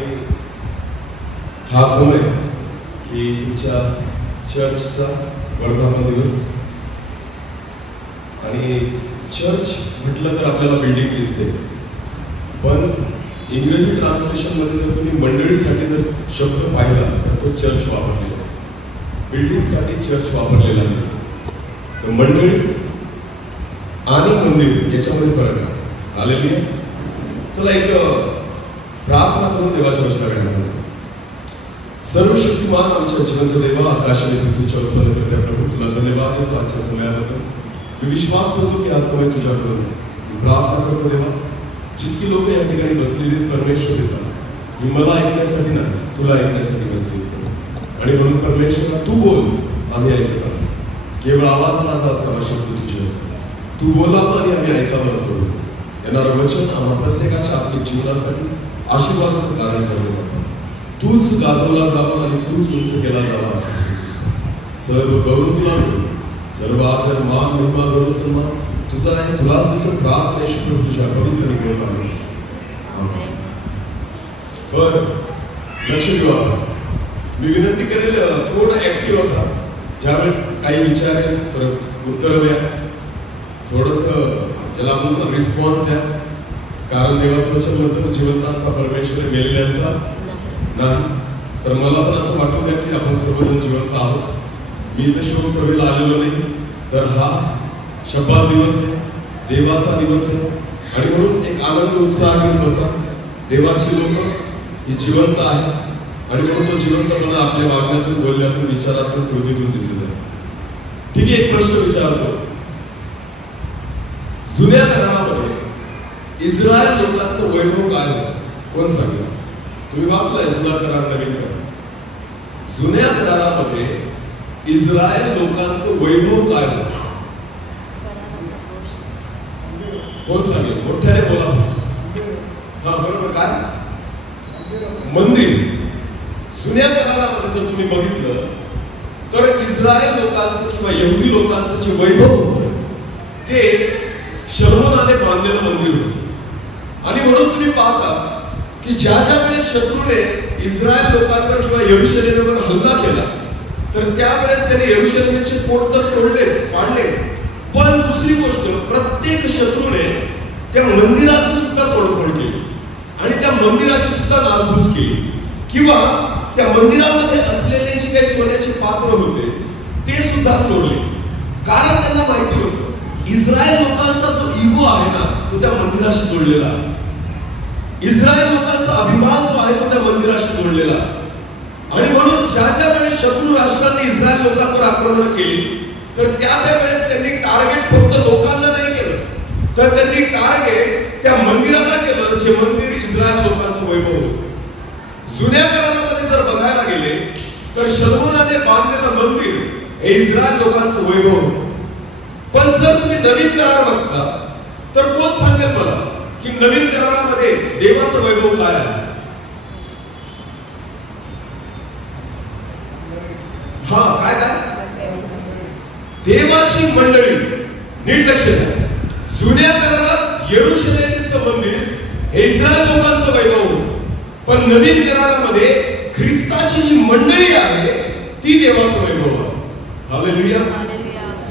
आणि हा समय की तुमच्या चर्चचा वर्धापन दिवस आणि चर्च म्हटलं तर आपल्याला बिल्डिंग दिसते, पण इंग्रजी ट्रान्सलेशनमध्ये जर तुम्ही मंडळीसाठी जर शब्द पाहिला तर तो चर्च वापरलेला आहे, बिल्डिंगसाठी चर्च वॉपरलेला नाही. तर मंडळी आणि मंदिर याच्यामध्ये फरक आहे. हालेलुया. चला एक प्रार्थना करून देवाच्या वचनाकडे जाऊ. सर्वशक्तिमान आमच्या जिवंत देवा, आकाश आणि पृथ्वीच्या उत्पन्न करत्या प्रभू, तुला धन्यवाद देतो आजच्या समयाबद्दल. मी विश्वास ठेवतो की हा समय तुझ्याकडून मी प्रार्थना करतो देवा, जितकी लोक या ठिकाणी बसलेली परमेश्वर देतात ही मला ऐकण्यासाठी नाही, तुला ऐकण्यासाठी बसली. आणि म्हणून परमेश्वर तू बोल, आम्ही ऐकत आहोत. केवळ आवाज माझा असावा, शब्द तुझे असतात. तू बोलावं आणि आम्ही ऐकावं असं येणारं वचन आम्हा प्रत्येकाच्या आत्मिक जीवनासाठी आशीर्वादाचं कारण ठरलं बाबा. तूच गाजवला जावा आणि तूच उंच केला जावा असं सर्व गौरव तुला, सर्व आदर मान महिमा गौरव सन्मान तुझा आहे. तुलाच देतो प्रार्थना शुक्र तुझ्या पवित्र निगडीत आम्ही. बर लक्ष देऊ. मी विनंती करेल थोडं ऍक्टिव्ह असा, ज्यावेळेस काही विचार आहे तर उत्तर द्या, थोडस त्याला आपण रिस्पॉन्स द्या. कारण देवाचं वचन म्हणतं जिवंतांचा परमेश्वर मेलेल्यांचा नाही. तर मला पण असं वाटू द्या की आपण सर्वजण जिवंत आहोत. मी तर शोक सभेला आलेलो नाही, तर हा शब्दात दिवस आहे, देवाचा दिवस आहे. आणि म्हणून एक आनंद उत्साह घेऊन बसा. देवाची लोक ही जिवंत आहेत आणि म्हणून तो जिवंतपणा आपल्या वागण्यातून, बोलण्यातून, विचारातून, कृतीतून दिसून येतो. ठीक आहे, एक प्रश्न विचारतो. जुन्या करारामध्ये इस्रायल लोकांचं वैभव काय होतं? कोण सांगेल? तुम्ही वाचलाय जुना करार, नवीन करार. जुन्या करारामध्ये इस्रायल लोकांचं वैभव काय होतं? कोण सांगेल? मोठ्याने बोला. हा बरोबर. काय? मंदिर. जुन्या करारामध्ये जर तुम्ही बघितलं तर इस्रायल लोकांचं किंवा यहुदी लोकांचं जे वैभव होतं ते शलोमोनाने बांधलेलं मंदिर होतं. आणि म्हणून तुम्ही पाहता की ज्या वेळेस शत्रूने इस्रायल लोकांवर किंवा यरुशलेमवर हल्ला केला तर त्यावेळेस त्याने यरुशलेमचे पोट तर तोडलेच, पाडलेच, पण दुसरी गोष्ट प्रत्येक शत्रूने त्या मंदिराची सुद्धा तोडफोड केली आणि त्या मंदिराची सुद्धा नासधूस केली. किंवा त्या मंदिरामध्ये असलेले जे काही सोन्याचे पात्र होते ते सुद्धा चोरले. कारण त्यांना माहिती होतं इस्रायल लोकांचा जो इगो आहे ना तो त्या मंदिराशी जोडलेला आहे. इस्रायल लोकांचा अभिमान जो आहे तो त्या मंदिराशी जोडलेला आहे. आणि म्हणून ज्या वेळेस शत्रू राष्ट्रांनी इस्रायल लोकांवर आक्रमण केली तर त्या वेळेस त्यांनी टार्गेट फक्त लोकांना नाही केलं, तर त्यांनी टार्गेट त्या मंदिराला केलं जे मंदिर इस्रायल लोकांचं वैभव होतं. जुन्या करारामध्ये जर बघायला गेले तर शलोमोनाने बांधलेलं मंदिर हे इस्रायल लोकांचं वैभव होतं. पण जर तुम्ही नवीन करार बघता तर कोण सांगेल मला की नवीन करारामध्ये देवाचं वैभव काय आहे? हा काय काय? देवाची मंडळी. नीट लक्ष द्या. जुन्या करारात यरुशलेमचं मंदिर हे इस्रायल लोकांचं वैभव होतं, पण नवीन करारामध्ये ख्रिस्ताची जी मंडळी आहे ती देवाचं वैभव आहे. हालेलुया.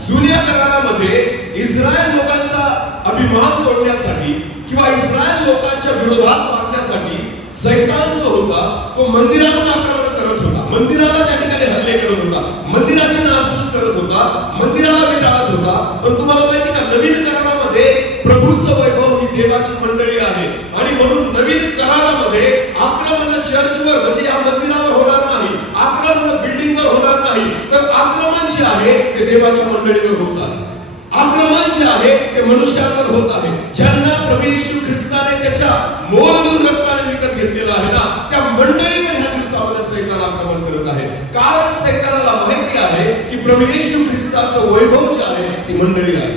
जुन्या करारामध्ये इस्रायल लोकांचा अभिमान तोडण्यासाठी किंवा इस्रायल लोकांच्या विरोधात वागण्यासाठी सैतान जो होता तो मंदिरावर आक्रमण करत होता, मंदिराला त्या ठिकाणी हल्ले करत होता, मंदिराची नासधूस करत होता, मंदिराला विटाळत होता. पण तुम्हाला माहिती का नवीन करारामध्ये प्रभूचं वैभव ही देवाची मंडळी आहे. आणि म्हणून नवीन करारामध्ये आक्रमण चर्चवर म्हणजे या मंदिरावर होणार नाही, आक्रमण बिल्डिंगवर होणार नाही, तर आक्रमण जे आहे ते देवाच्या मंडळीवर होत आहे. आक्रमण जे आहे ते मनुष्यावर होत आहे. ज्यांना प्रभू येशू ख्रिस्ताने त्याच्या मोलमूल रक्ताने विकत घेतलेला आहे ना त्या मंडळीवर ह्या दिवसामध्ये सैतान आक्रमण करत आहे. कारण सैतानाला माहिती आहे की प्रभू येशू ख्रिस्ताचं वैभव जे आहे ती मंडळी आहे.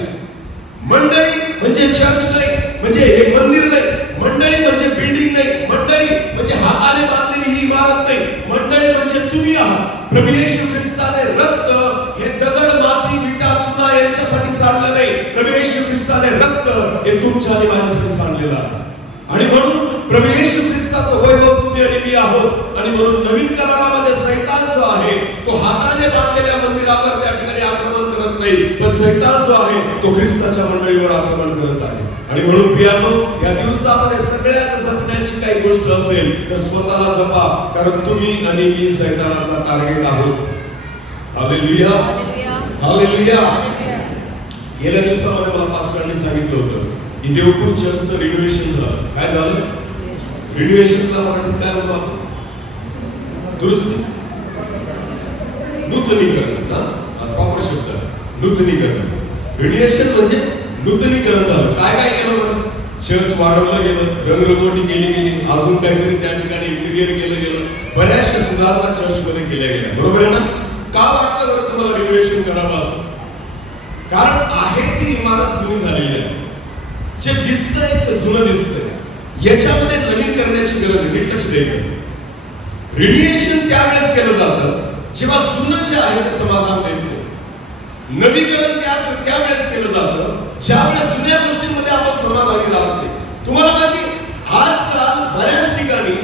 मंडळी म्हणजे चर्च नाही, म्हणजे हे मंदिर नाही, मंडळी म्हणजे बिल्डिंग नाही, मंडळी म्हणजे हाताने बांधलेली ही इमारत नाही, मंडळी म्हणजे तुम्ही आहात. प्रभू येशू ख्रिस्ताने रक्त हे दगड, माती, विटा, चुना यांच्यासाठी सांडलं नाही. प्रभू येशू ख्रिस्ताने रक्त हे तुमच्या आणि माझ्यासाठी सांडलेलं आहे. आणि म्हणून प्रभू येशू ख्रिस्ताचं वैभव तुम्ही आणि मी आहोत. आणि म्हणून नवीन करारामध्ये सैतान जो आहे तो हाताने बांधलेल्या मंदिरावर त्या ठिकाणी आक्रमण करत नाही, पण सैतान जो आहे तो ख्रिस्ताच्या मंडळीवर आक्रमण करत आहे. आणि म्हणून प्रियानो, या दिवसामध्ये सगळ्यात जपण्याची काही गोष्ट असेल तर स्वतःला जपा, कारण तुम्ही आणि मी सैतानाचा टार्गेट आहोत. Hallelujah, hallelujah. गेल्या दिवसामध्ये मला पास्टरांनी सांगितलं होतं की देवपूर चर्चचं रिनोव्हेशन झालं. काय झालं? रिनोव्हेशनला मराठीत काय म्हणतो आपण? दुरुस्ती, नूतनीकरण ना, प्रॉपर शब्द नूतनीकरण. रिनोव्हेशन म्हणजे नूतनीकरण झालं. काय काय केलं बरं? चर्च वाढवलं गेलं, रंगरंगोटी केली गेली, अजून काहीतरी त्या ठिकाणी इंटिरियर केलं गेलं, बऱ्याचशा सुधारणा चर्चमध्ये केल्या गेल्या. बरोबर आहे ना? का वाटलं बरं तुम्हाला रिनोव्हेशन करावं असं? कारण आहे ती इमारत जुनी झालेली आहे. जे दिसतंय ते जुनं दिसतंय, याच्यामध्ये नवीन करण्याची गरज आहे. नीट लक्ष द्यायचं. रिनोव्हेशन त्यावेळेस केलं जातं जेव्हा जुनं जे आहे ते समाधान देत नाही. नवीकरण त्यावेळेस केलं जातं ज्यावेळेस जुन्या गोष्टींमध्ये आपण समाधानी राहत नाही. तुम्हाला माहिती, आजकाल बऱ्याच ठिकाणी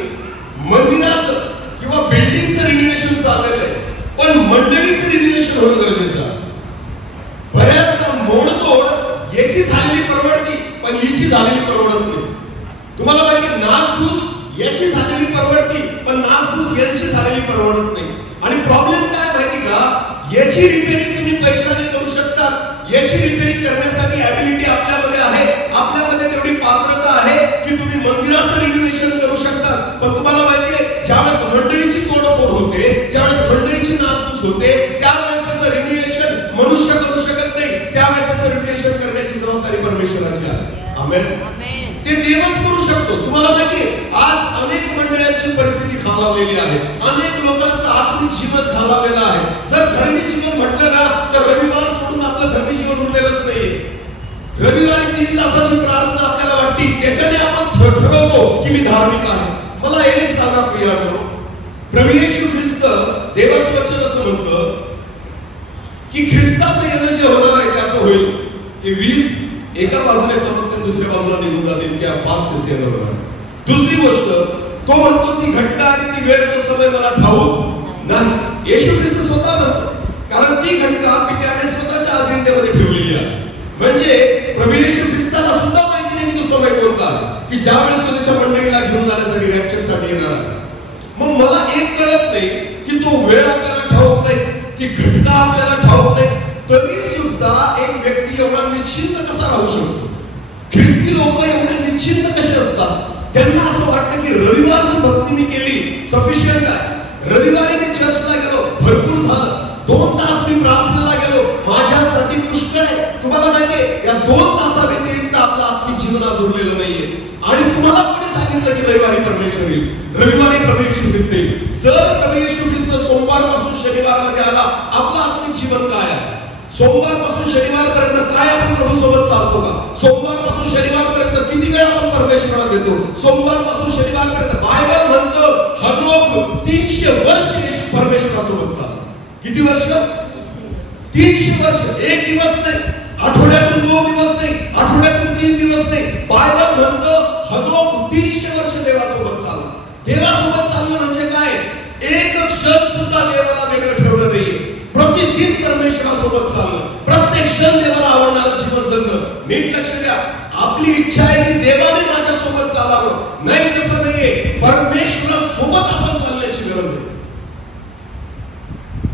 मंदिराचं किंवा बिल्डिंगचं रिनोव्हेशन चाललेलं आहे, पण मंडळीचं रिनोव्हेशन होणं गरजेचं आहे. बऱ्याचदा मोडतोड याची झालेली परवडती, पण हिची झालेली परवडत नाही. तुम्हाला माहिती, नासधूस याची झालेली परवडती, पण नासधूस यांची झालेली परवडत नाही. आणि प्रॉब्लेम काय माहिती का? याची रिपेअरिंग तुम्ही पैशाने करू शकता, याची रिपेअरिंग करण्यासाठी ॲबिलिटी आपल्यामध्ये आहे, आपल्यामध्ये तेवढी पात्रता आहे की तुम्ही मंदिराचं रिनोव्हेशन करू शकता. पण तुम्हाला माहिती आहे, ज्यावेळेस मंडळीची तोडफोड होते, ज्यावेळेस मंडळीची नासधूस होते, त्यावेळेस त्याचं रिनोव्हेशन मनुष्य करू शकत नाही. त्यावेळेस त्याचं रिनोव्हेशन करण्याची जबाबदारी परमेश्वराची आहे. आमेन. ते देवच करू शकतो. तुम्हाला माहिती आहे, आज अनेक मंडळांची परिस्थिती खालावलेली आहे, अनेक लोकांचं आत्मिक जीवन खालावलेलं आहे. जर धर्मी जीवन म्हटलं ना, तर रविवार सोडून आपलं धर्मी जीवन उरलेलंच नाहीये. रविवारी 3 तासाची प्रार्थना आपल्याला वाटते, त्याच्याने आपण ठरवतो की मी धार्मिक आहे. मला हे सांगा प्रियानो, प्रभू येशू ख्रिस्त, देवाचं वचन असं म्हणतं की ख्रिस्ताचं येणं जे होणार आहे ते असं होईल की वीज एका बाजूने चमकते, दुसऱ्या बाजूला निघून जाते, इतक्या फास्ट त्याचं येणं होणार. दुसरी गोष्ट, तो म्हणतो ती घटना आणि ती वेळ तो समय मला ठाऊक नाही. येशू ख्रिस्त स्वतः म्हणतो, कारण ती घटना पित्याने स्वतःच्या अधीनतेमध्ये ठेवलेली आहे. म्हणजे प्रभू येशू ख्रिस्ताला सुद्धा माहिती नाही की तो समय कोणता आहे, की ज्यावेळेस तो त्याच्या मंडळीला घेऊन जाण्यासाठी रॅप्चरसाठी येणार आहे. मग मला एक कळत नाही की तो वेळ आपल्याला ठाऊक नाही, ती घटना आपल्याला ठाऊक नाही, तरी सुद्धा एक व्यक्ती एवढा निश्चिंत कसा राहू शकतो? ख्रिस्ती लोक एवढे निश्चिंत कसे असतात? त्यांना असं वाटतं की रविवारची भक्ती मी केली, सफिशियंट आहे. रविवारी मी चर्चला गेलो, भरपूर झालं. 2 तास मी प्रार्थनेला गेलो, माझ्यासाठी पुष्कळ आहे. तुम्हाला माहितीये, या 2 तासाव्यतिरिक्त आपलं आत्मिक जीवन आज उरलेलं नाहीये. आणि तुम्हाला कोणी सांगितलं की रविवारी परमेश्वर येईल, रविवारी प्रभू येशू ख्रिस्त येईल? जर प्रभू येशू ख्रिस्त सोमवारपासून शनिवारमध्ये आला, आपलं आत्मिक जीवन काय आहे? सोमवारपासून शनिवारपर्यंत काय आपण प्रभू सोबत चालतो का? सोमवारपासून शनिवारपर्यंत किती वेळ आपण परमेश्वराला देतो? सोमवारपासून शनिवारपर्यंत बायबल म्हणतं हनोक 300 वर्ष येशू परमेश्वरासोबत चालला. किती वर्ष? 300 वर्ष. एक दिवस नाही, आठवड्यातून 2 दिवस नाही, आठवड्यातून 3 दिवस नाही. बायबल म्हणतं हनोक 300 वर्ष देवासोबत चालला. देवासोबत चालणं म्हणजे काय? एक क्षण सुद्धा देवाला वेगळं ठेवलं नाहीये. प्रतिदिन परमेश्वरासोबत चालणं, प्रत्येक क्षण देवाला आवडणारं जीवन जगणं. नीट लक्ष द्या, आपली इच्छा आहे की देवाने माझ्यासोबत चालावं. नाही, तसं नाहीये. परमेश्वरासोबत आपण चालण्याची गरज आहे.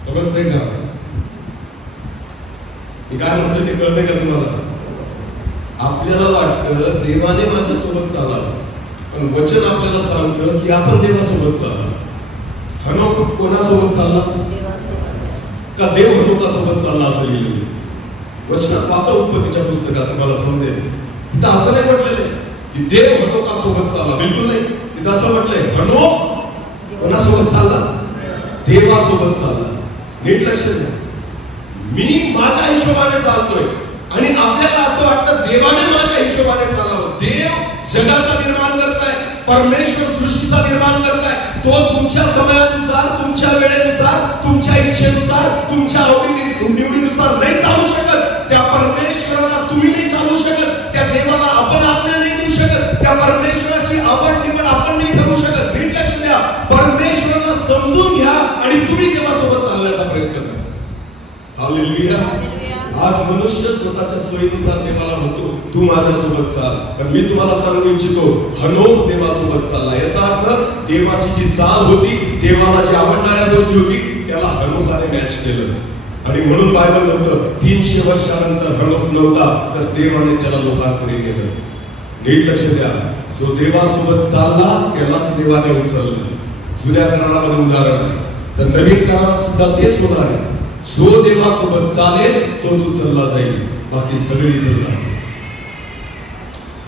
समजतंय का? मी काय म्हणतोय ते कळतंय का तुम्हाला? आपल्याला वाटतं देवाने माझ्यासोबत चालावं, पण वचन आपल्याला सांगतं की आपण देवासोबत चालावं. हनोक कोणासोबत चालला? का देव हनोकासोबत चालला असं लिहिलेलं. वचनात वाचा उत्पत्तीच्या पुस्तकात, तुम्हाला समजेल. तिथं असं नाही म्हटलेलं की देव हनोकासोबत चालला, बिलकुल नाही. तिथं असं म्हटलंय हनोक कोणासोबत चालला? देवासोबत चालला. नीट लक्ष द्या. मी माझ्या हिशोबाने चालतोय आणि आपल्याला असं वाटतं देवाने माझ्या हिशोबाने चालावं. देव जगाचा निर्माण करताय, परमेश्वर सृष्टीचा निर्माण करताय. तो तुमच्या समयानुसार, तुमच्या वेळेनुसार, तुमच्या इच्छेनुसार, तुमच्या निवडीनुसार नाही चालू शकत. त्या परमेश्वराला तुम्ही नाही चालू शकत. त्या देवाला आपण आज्ञा नाही देऊ शकत. त्या परमेश्वराची आवड निवड आपण नाही ठरवू शकत. नीट लक्ष द्या. सोयीनुसार देवाला म्हणतो तू माझ्यासोबत चाल, पण मी तुम्हाला सांगू इच्छितो हनोख देवासोबत चालला. याचा अर्थ देवाची जी चाल होती, देवाला जी आवडणाऱ्या गोष्टी होती, त्याला हनोखाने मॅच केलं. आणि म्हणून बायबल म्हणतं 300 वर्षानंतर हनोख नव्हता, तर देवाने त्याला लोकांकडे नेलं. नीट लक्ष द्या, जो देवासोबत चालला त्यालाच देवाने उचललं. जुन्या करारामध्ये उदाहरण नाही, तर नवीन करारात सुद्धा तेच होणार आहे. जो देवासोबत चालेल तोच उचलला जाईल, बाकी सगळी जण नाही.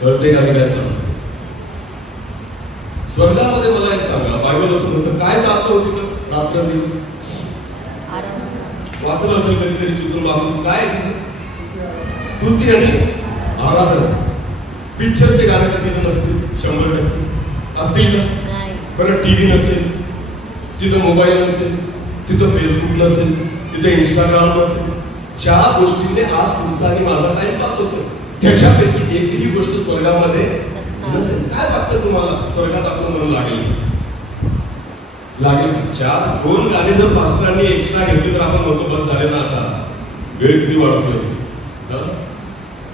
कळते का मी काय सांगतो? स्वर्गामध्ये मला एक सांगा, बायबल असं म्हणतं काय चालतं होती तर रात्रंदिवस वाचलं असेल कधीतरी चुकून वागून, काय तिथे स्तुती आणि आराधना. पिक्चरचे गाणे तर तिथे नसतील, 100% असतील का? बरं टीव्ही नसेल, तिथं मोबाईल नसेल, तिथं फेसबुक नसेल, तिथे इंस्टाग्राम नसेल. ज्या गोष्टीने आज तुमचा आणि माझा टाइमपास होतो त्याच्यापैकी एकही गोष्ट स्वर्गामध्ये नसेल. काय वाटतं तुम्हाला स्वर्गात आपण म्हणून लागेल? 2 गाणे जर पास्टरांनी एक्स्ट्रा घेतली तर आपण म्हणतो बस झाले ना, आता वेळ किती वाढतोय.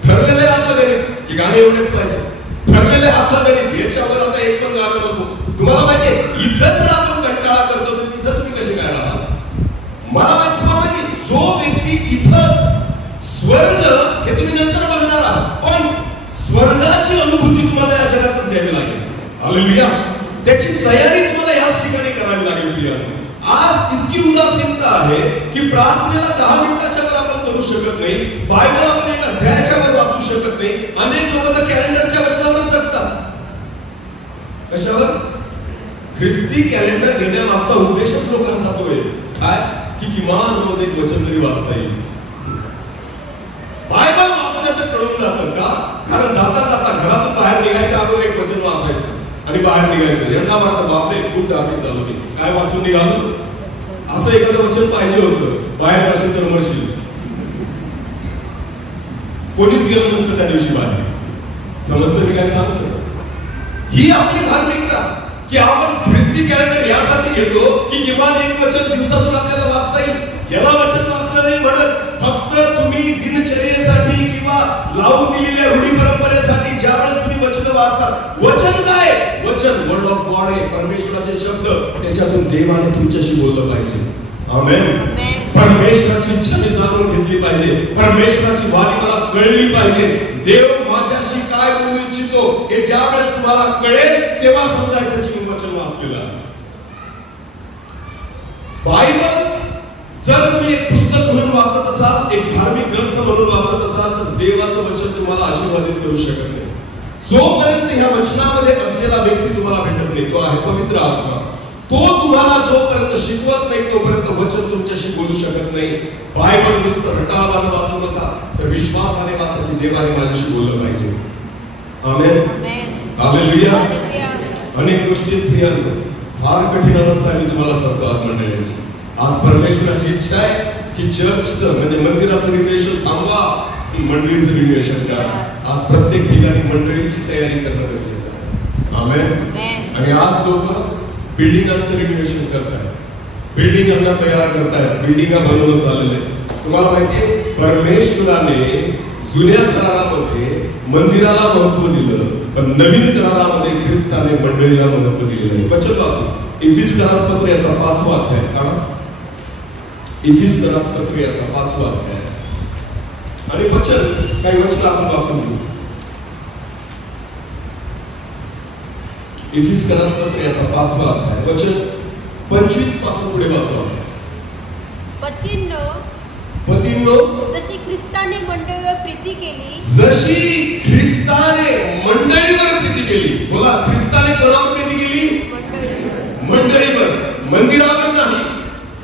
ठरलेलं आहे आपलं गणित की गाणे एवढेच पाहिजे, ठरलेलं आहे आपलं गणित, याच्यावर आता एक पण गाणं नको. तुम्हाला माहितीये इथं जर आपण कंटाळा करतो तर तिथं तुम्ही कसे काय राहा? मला माहिती जो व्यक्ती इथं स्वर्ग हे तुम्ही नंतर बघणार आहात, पण स्वर्गाची अनुभूती तुम्हाला या जगातच घ्यावी लागेल. हालेलुया. त्याची तयारी तुम्हाला याच ठिकाणी करावी लागेल. प्रियानो, आज इतकी उदासीनता आहे की प्रार्थनेला 10 मिनिटाच्या वर आपण करू शकत नाही, बायबल आपण एक अध्यायाच्या वर वाचू शकत नाही. अनेक लोक तर कॅलेंडरच्या वचनावरच जगतात. कशावर? ख्रिस्ती कॅलेंडर घेण्यामागचा उद्देशच लोकांचा तो आहे काय की किमान रोज एक वचन तरी वाचता येईल. बायबल वाचण्याचं कळून जातं का? कारण जाता जाता घरातून बाहेर निघायच्या अगोदर एक वचन वाचायचं आणि बाहेर निघायचं. यांना वाटतं बापरे खूप ट्रॅफिक झालं, मी काय वाचून निघालो? असं एखादं वचन पाहिजे होतं. बाहेर जाशील तर मरशील. कोणीच गेलं नसतं त्या दिवशी बाहेर. समजतं मी काय सांगतो? ही आपली धार्मिकता की आपण ख्रिस्ती कॅलेंडर यासाठी घेतो की किमान एक वचन दिवसातून आपल्याला वाचता येईल. याला वचन वाचलं नाही म्हणत, फक्त तुम्ही दिनचर्येसाठी किंवा लावून दिलेल्या रूढी परंपरेसाठी ज्यावेळेस तुम्ही वचन वाचतात. वचन काय? वचन वर्ड ऑफ गॉड आहे, परमेश्वराचे शब्द. त्याच्यातून देवाने तुमच्याशी बोललं पाहिजे. आमेन. परमेश्वराची इच्छा मी जाणून घेतली पाहिजे, परमेश्वराची वाणी मला कळली पाहिजे. देव माझ्याशी काय बोलू इच्छितो हे ज्यावेळेस तुम्हाला कळेल तेव्हा समजायचं की मी वचन वाचलेलं आहे. बायबल जर तुम्ही एक पुस्तक म्हणून वाचत असाल, एक धार्मिक ग्रंथ म्हणून वाचत असाल, तर देवाचं वचन तुम्हाला आशीर्वादित करू शकत नाही. जोपर्यंत ह्या वचनामध्ये असलेला व्यक्ती तुम्हाला भेटत नाही, तो आहे पवित्र आत्मा. तो तुम्हाला जोपर्यंत शिकवत नाही तोपर्यंत वचन तुमच्याशी बोलू शकत नाही. बायबल नुसतं रटाळवानं वाचू नका, तर विश्वासाने वाचा की देवाने माझ्याशी बोललं पाहिजे. आमेन. हालेलुया. अनेक गोष्टी प्रियांनो, फार कठीण अवस्था आहे. मी तुम्हाला सांगतो आज मंडळींची, आज परमेश्वराची इच्छा आहे की चर्चचं म्हणजे मंदिराचं रिनोव्हेशन थांबवा, मंडळीचं रिनोव्हेशन करा. आज प्रत्येक ठिकाणी मंडळीची तयारी करणं गरजेचं आहे. आमेन. आणि आज लोक बिल्डिंगांचं रिनोव्हेशन करतायत, बिल्डिंगांना तयार करतायत, बिल्डिंगा बनवणं चाललेलं आहे. तुम्हाला माहितीये परमेश्वराने जुन्या करारामध्ये मंदिराला महत्व दिलं, पण नवीन करारामध्ये ख्रिस्ताने मंडळीला महत्व दिलेलं आहे. वचन वाचू, इफिसकरास पत्र याचा 5वा अध्याय काढा. इफिसकरास पत्र याचा 5वा अध्याय आणि वचन काही वचन आपण वाचून घेऊ. इफिसकरास पत्र याचा 5वा अध्याय वचन 25 पासून पुढे वाचू. पतींनो, जशी ख्रिस्ताने मंडळीवर प्रीती केली, जशी ख्रिस्ताने मंडळीवर प्रीती केली. बोला, ख्रिस्ताने कोणावर प्रीती केली? मंडळीवर. मंदिरावर नाही,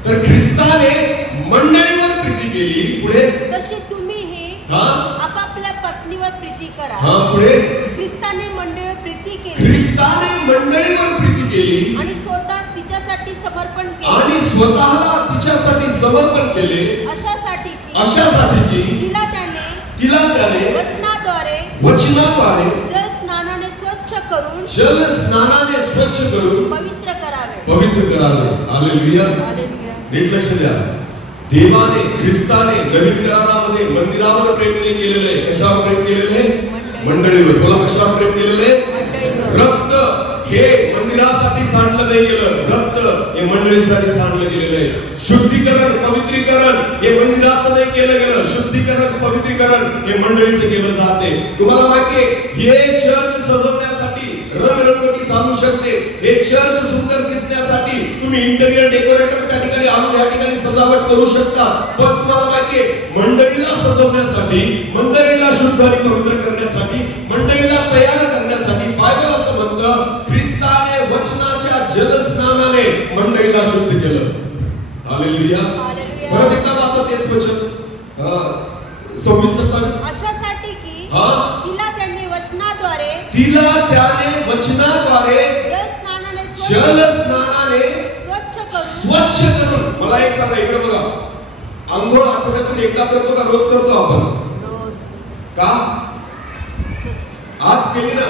तर ख्रिस्ताने मंडळीवर प्रीती केली. पुढे, तशी तुम्हीही आपापल्या पत्नीवर प्रीती करा. पुढे, ख्रिस्ताने मंडळीवर प्रीती केली, ख्रिस्ताने मंडळीवर प्रीती केली आणि स्वतः तिच्यासाठी समर्पण केले, आणि स्वतःला तिच्यासाठी समर्पण केले. अशासाठी की तिला त्याने वचनाद्वारे जल स्नानाने स्वच्छ करून पवित्र करावे. हालेलुया. नीट लक्ष द्या. देवाने ख्रिस्ताने नवीन करारामध्ये मंदिरावर प्रेम नाही केलेलं आहे. कशावर प्रेम केलेलं आहे? मंडळीवर. बोला, कशावर प्रेम केलेलं आहे? रक्त हे मंदिरासाठी सांडलं नाही गेलं, रक्त हे मंडळीसाठी सांडलं गेलेलं आहे. शुद्धीकरण, पवित्रीकरण हे मंदिराचं नाही केलं गेलं, शुद्धीकरण, पवित्रीकरण हे मंडळीचं केलं जाते. तुम्हाला माहितीये, हे चर्च सजवण्यासाठी रंगरंगोटी चालू शकते. हे चर्च सुंदर दिसण्यासाठी तुम्ही इंटेरियर डेकोरेटर त्या ठिकाणी आणून या ठिकाणी सजावट करू शकता. पण तुम्हाला माहितीये, मंडळीला सजवण्यासाठी, मंडळीला शुद्ध आणि पवित्र करण्यासाठी, मंडळीला तयार करण्यासाठी बायबल असं म्हणतं, ख्रिस्ताने वचनाच्या जलस्नानाने मंडळीला शुद्ध केलं. हालेलुया. परत एकदा वाचा तेच वचन 26-27. अशासाठी की तिला त्याने वचनाद्वारे जलस्नानाने स्वच्छ करून. मला एक सांगा, इकडे बघा, अंघोळ आठवड्यातून एकदा करतो का रोज करतो आपण? का? आज केली ना,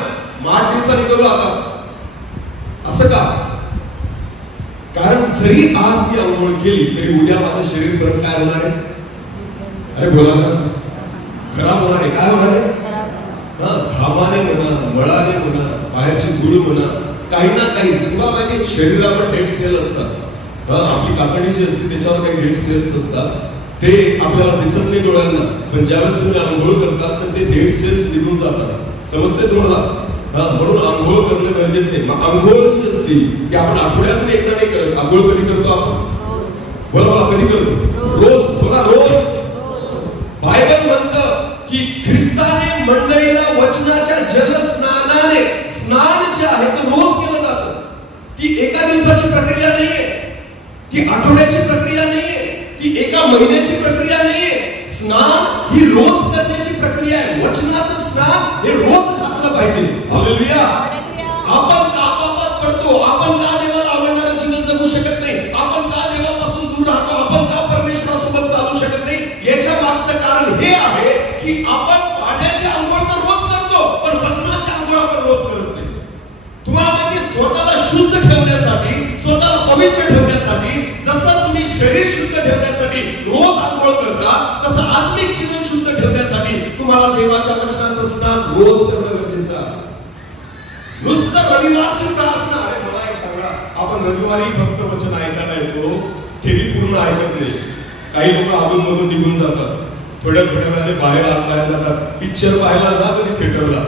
8 दिवसांनी करू आता, असं का? कारण जरी आज मी अंघोळ केली तरी उद्या माझं शरीर परत काय होणार आहे? अरे बोला ना, खराब होणार आहे. काय होणार आहे? घामाने म्हणा, मळाने म्हणा, बाहेरची धूळ म्हणा, काही ना काही. तुम्हाला माहिती, शरीरावर डेड सेल असतात. आपली काकडी जी असते त्याच्यावर काही डेड सेल्स असतात. ते आपल्याला दिसत नाही डोळ्यांना, पण ज्यावेळेस तुम्ही आंघोळ करतात तर ते डेड सेल्स निघून जातात. समजते तुम्हाला? म्हणून आंघोळ करणं गरजेचं आहे. मग आंघोळ जी असते की आपण आठवड्यातून एकदा नाही करत. आंघोळ कधी करतो आपण? बोला मला, कधी करतो? रोज. बोला, रोज. बायबल म्हणतं की ख्रिस्ताने मंडळीला वचनाच्या जलस्नानाने, स्नान जे आहे ते रोज केलं जातं. ती एका दिवसाची प्रक्रिया नाहीये, ती आठवड्याची प्रक्रिया नाहीये, ती एका महिन्याची प्रक्रिया नाहीये. स्नान ही रोज करण्याची प्रक्रिया आहे. वचनाचं स्नान हे रोज घातलं पाहिजे. हालेलुया. आपण का पापात पडतो? आपण का देवाला आवडणारं जीवन जगू शकत नाही? आपण का देवापासून दूर राहतो? आपण का परमेश्वरासोबत चालू शकत नाही? याच्या मागचं कारण हे आहे की आपण पाण्याची आंघोळ तर रोज करतो, पण वचनाची आंघोळ आपण रोज करत नाही. तुम्हाला माहिती, स्वतःला शुद्ध ठेवण्यासाठी, स्वतःला पवित्र ठेवण्यासाठी, जसं तुम्ही शरीर शुद्ध ठेवण्यासाठी रोज आंघोळ करता, तसं आत्मिक जीवन शुद्ध ठेवण्यासाठी तुम्हाला देवाच्या वचनाचं स्नान रोज करणं गरजेचं आहे. नुसतं रविवारची प्रार्थना. अरे मला एक सांगा, आपण रविवारी फक्त वचन ऐकायला येतो, ते पूर्ण ऐकत नाही. काही लोक अधून मधून निघून जातात, थोड्या वेळाने बाहेर जातात. पिक्चर पाहायला जा कधी थिएटरला,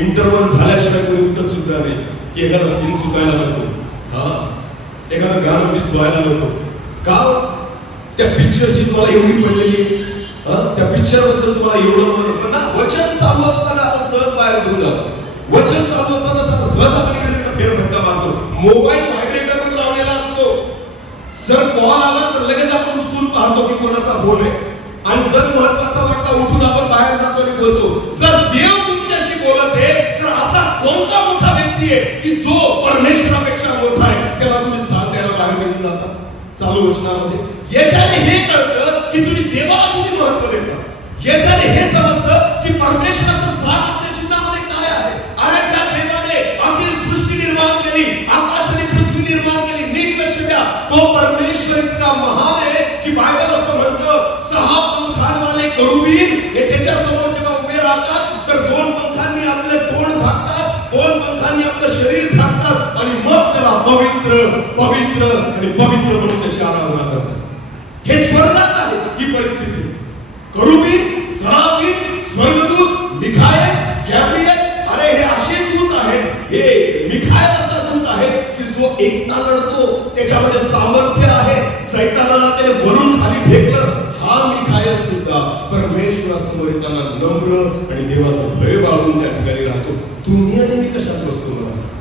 इंटरव्हल झाल्याशिवाय कोणी उठत सुद्धा नाही. की एखादा सीन चुकायला नको, एखादं गाणं मिस व्हायला नको. का? त्या पिक्चरची तुम्हाला एवढी पडलेली आहे, त्या पिक्चर बद्दल तुम्हाला एवढं म्हणत ना. वचन चालू असताना आपण सहज बाहेर घेऊन जातो. वचन चालू असताना सहज आपण इकडे फेरफटका मारतो. मोबाईल व्हायब्रेटर वर लावलेला असतो. जर कॉल आला तर लगेच आपण उचलून पाहतो की कोणाचा फोन आहे. आणि जर महत्वाचा वाटला, उठून आपण बाहेर जातो आणि बोलतो. जर देव तुमच्याशी बोलत आहे तर असा कोणता मोठा व्यक्ती आहे की जो परमेश्वरापेक्षा मोठा आहे, त्याला तुम्ही स्थान द्यायला बाहेर निघून जाता चालू वचनामध्ये. याच्याने हे कळतं की तुम्ही देवाला किती महत्व देता. याच्याने हे समजतं की परमेश्वराचं स्थान आपल्या जीवनामध्ये काय आहे. अरे ज्या देवाने अखिल सृष्टी निर्माण केली, आकाश आणि पृथ्वी निर्माण केली, नीट लक्ष द्या, तो परमेश्वर इतका महान आहे की बायबल असं म्हणतं, 6 पंखांवाले करूबीन हे त्याच्या समोर जेव्हा उभे राहतात तर 2 पंखांनी आपले तोंड झाकतात, 2 पंखांनी आपलं शरीर झाकतात आणि मग त्याला पवित्र पवित्र आणि पवित्र म्हणून त्याची आराधना करतात. हे स्वर्गात आहे ही परिस्थिती. करूबीन, सराफीम, स्वर्गदूत, मिखाएल, गॅब्रिएल, अरे हे असे दूत आहेत. हे मिखाएल असा दूत आहे की जो एकटा लढतो, त्याच्यामध्ये सामर्थ्य आहे. सैतानाला त्याने वरून खाली फेकलं. हा मिखाएल सुद्धा परमेश्वरासमोर येताना नम्र आणि देवाचं भय बाळगून त्या ठिकाणी राहतो. तुम्ही आणि मी कशात बसतो मला सांगा?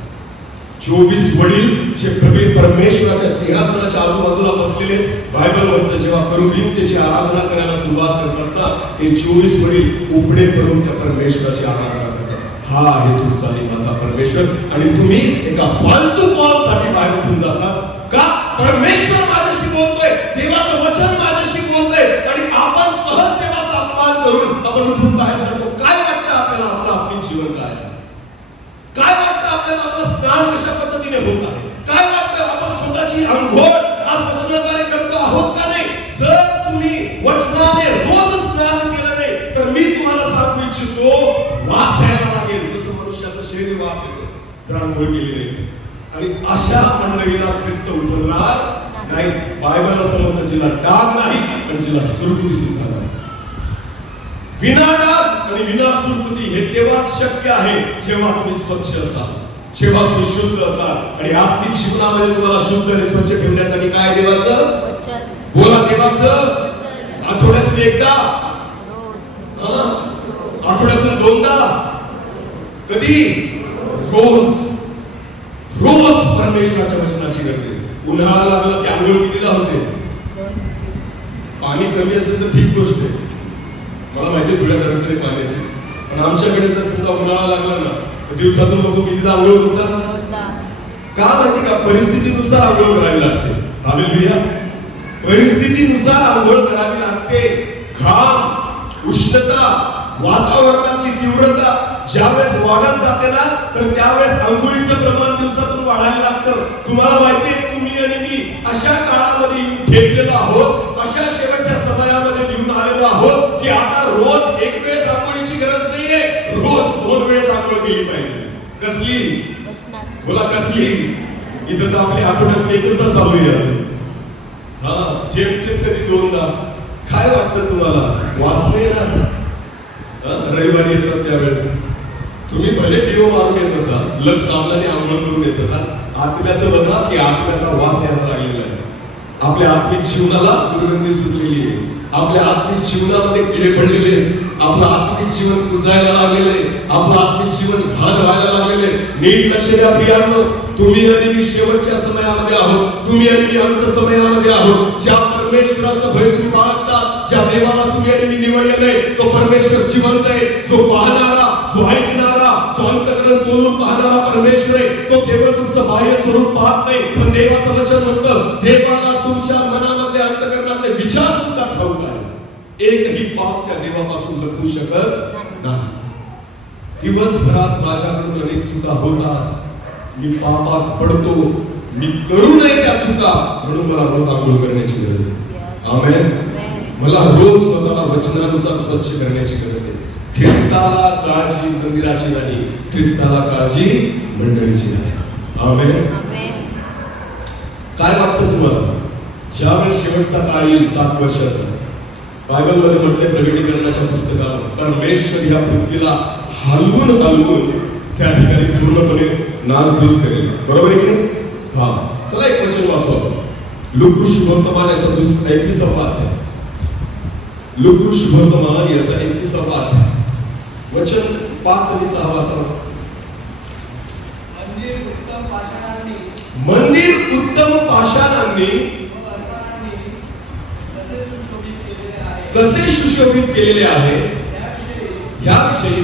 24 वडील जे परमेश्वराच्या सिंहासनाच्या आजूबाजूला बसलेले. बायबल म्हणतं जेव्हा करूबीन त्याची आराधना करायला सुरुवात करतात ना, ते 24 वडील उपडे पडून त्या परमेश्वराची आराधना करतात. हा आहे तुमचा आणि माझा परमेश्वर. आणि तुम्ही एका फालतू कॉलसाठी बाहेर उठून जातात का? परमेश्वर माझ्याशी बोलतोय, देवाचं वचन माझ्याशी बोलतोय आणि आपण सहज देवाचा अपमान करून आपण उठून बाहेर जातो. काय वाटतं आपल्याला आपलं आत्मिक जीवन काय आहे? काय वाटतं आपल्याला आपलं स्नान कशा पद्धतीने होत आहे? काय वाटतं आपण स्वतःची अंघोळ आज वचनाद्वारे करतो आहोत का नाही? जर आंघोळ केली नाही. आणि अशा मंडळीला ख्रिस्त उचलणार नाही. बायबल असं म्हणतं जिला डाग नाही पण जिला सुरकुती सुद्धा नाही. विना डाग आणि विना सुरकुती हे तेव्हाच शक्य आहे जेव्हा तुम्ही स्वच्छ असाल, जेव्हा तुम्ही शुद्ध असाल. आणि आत्मिक जीवनामध्ये तुम्हाला शुद्ध आणि स्वच्छ ठेवण्यासाठी काय देवाचं? बोला देवाचं. आठवड्यातून एकदा, आठवड्यातून दोनदा, कधी? रोज. रोज परमेश्वराच्या वचनाची गरज आहे. उन्हाळा लागला की आंघोळ कितीदा होते? पाणी कमी असेल तर ठीक गोष्ट आहे, मला माहिती थोड्या गरज आहे पाण्याची. पण आमच्याकडे जर समजा उन्हाळा लागला ना तर दिवसातून लोक कितीदा आंघोळ करतात? का माहिती का? परिस्थितीनुसार आंघोळ करावी लागते. हालेलुया. परिस्थितीनुसार आंघोळ करावी लागते. घाम, उष्णता, वातावरणातली तीव्रता ज्यावेळेस वाढत जाते ना तर त्यावेळेस आंघोळीचं प्रमाण दिवसातून वाढायला लागतं. तुम्हाला माहिती आहे तुम्ही आणि मी अशा काळामध्ये येऊन ठेपलेलो आहोत, अशा शेवटच्या समयामध्ये येऊन आलेलो आहोत की आता रोज एक वेळेस आंघोळीची गरज नाहीये, रोज 2 वेळेस आंघोळ केली पाहिजे. कसली? बोला कसली? इथं तर आपली आठवड्यात एकचदा चालू आहे अजून. जेमतेम कधी 2दा. काय वाटतं तुम्हाला? वाचले ना रविवारी येतात त्यावेळेस तुम्ही भले टीओ मारून येत असाल, लक्ष सामनाने आंघोळ करून येत असाल, आत्म्याचं बघा की आत्म्याचा वास यायला लागलेला आहे. आपल्या आत्मिक जीवनाला दुर्गंधी सुटलेली आहे. आपल्या आत्मिक जीवनामध्ये किडे पडलेले आहेत. आपलं आत्मिक जीवन कुजायला लागलेले, आपलं आत्मिक जीवन घाण व्हायला लागलेले. नीट लक्ष द्या प्रियांनो, तुम्ही आणि मी शेवटच्या समयामध्ये आहोत, तुम्ही आणि मी अंत समयामध्ये आहोत. ज्या परमेश्वराचं भय तुम्ही बाळगता, ज्या देवाला तुम्ही आणि मी निवडलेलं आहे तो परमेश्वर जिवंत आहे. जो पाहणारा, जो ऐकणारा, जो अंतःकरण तोलून पाहणारा परमेश्वर आहे. तो केवळ तुमचं बाह्य स्वरूप पाहत नाही, पण देवाचं वचन म्हणतं देवाला तुमच्या मनामध्ये अंतःकरणातले विचार सुद्धा ठाऊक आहे. एकही पाप त्या देवापासून लपू शकत नाही. दिवसभरात माझ्याकडून अनेक चुका होतात, मी पापात पडतो, मी करू नये त्या चुका, म्हणून मला रोज आंघोळ करण्याची गरज आहे. आमेन. मला रोज स्वतःला वचनानुसार स्वच्छ करण्याची गरज आहे. ख्रिस्ताला काळजी मंदिराची नाही, ख्रिस्ताला काळजी मंडळीची नाही. आमेन. काय वाटतं तुम्हाला ज्यावेळेस शेवटचा काळ येईल 7 वर्षाचा? बायबल मध्ये म्हटले प्रकटीकरणाच्या पुस्तकात परमेश्वर या पृथ्वीला हलवून हलवून त्या ठिकाणी पूर्णपणे नासधूस करेल. बरोबर आहे की नाही? हा, चला एक वचन वाचू आपण. लूका शुभवर्तमान याचा 21वा अध्याय. लूका शुभवर्तमान याचा 21वा अध्याय वचन 5 आणि 6 वाचा. मंदिर उत्तम पाषाणांनी कसे सुशोभित केलेले आहे याविषयी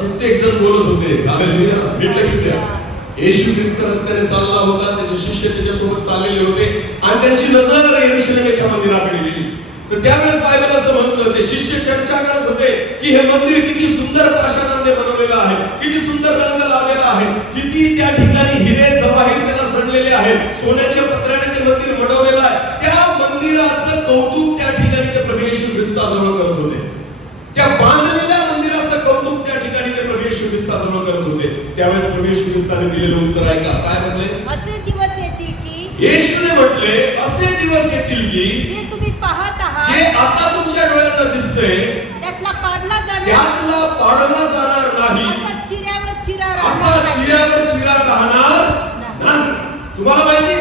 कित्येक जण बोलत होते. हालेलुया. नीट लक्ष द्या. येशू ख्रिस्त रस्त्याने चालला होता, त्याचे शिष्य त्याच्यासोबत चाललेले होते आणि त्यांची नजर यरूशलेमच्या मंदिराकडे गेली. तर त्यावेळेस बायबल असं म्हणतं ते शिष्य चर्चा करत होते की हे मंदिर किती सुंदर पाषाणाने बनवलेलं आहे, किती सुंदर रंग लावलेला आहे, किती त्या ठिकाणी हिरे जवाहीर त्याला जडलेले आहेत, सोन्याच्या पत्र्याने ते मंदिर मडवलेलं आहे. त्या मंदिराचं कौतुक त्या ठिकाणी ते प्रभू येशू ख्रिस्ताजवळ करत होते. त्या बांधलेल्या मंदिराचं कौतुक त्या ठिकाणी ते प्रभू येशू ख्रिस्ताजवळ करत होते. त्यावेळेस प्रभू येशू ख्रिस्ताने दिलेलं उत्तर ऐका. काय म्हटले? असे दिवस येतील की, येशूने म्हटले असे दिवस येतील की जे तुम्ही पाहत आहात, जे आता तुमच्या डोळ्यांना दिसतंय त्यातला पाडला जाणार नाही, असा चिऱ्यावर चिरा राहणार नाही. तुम्हाला माहिती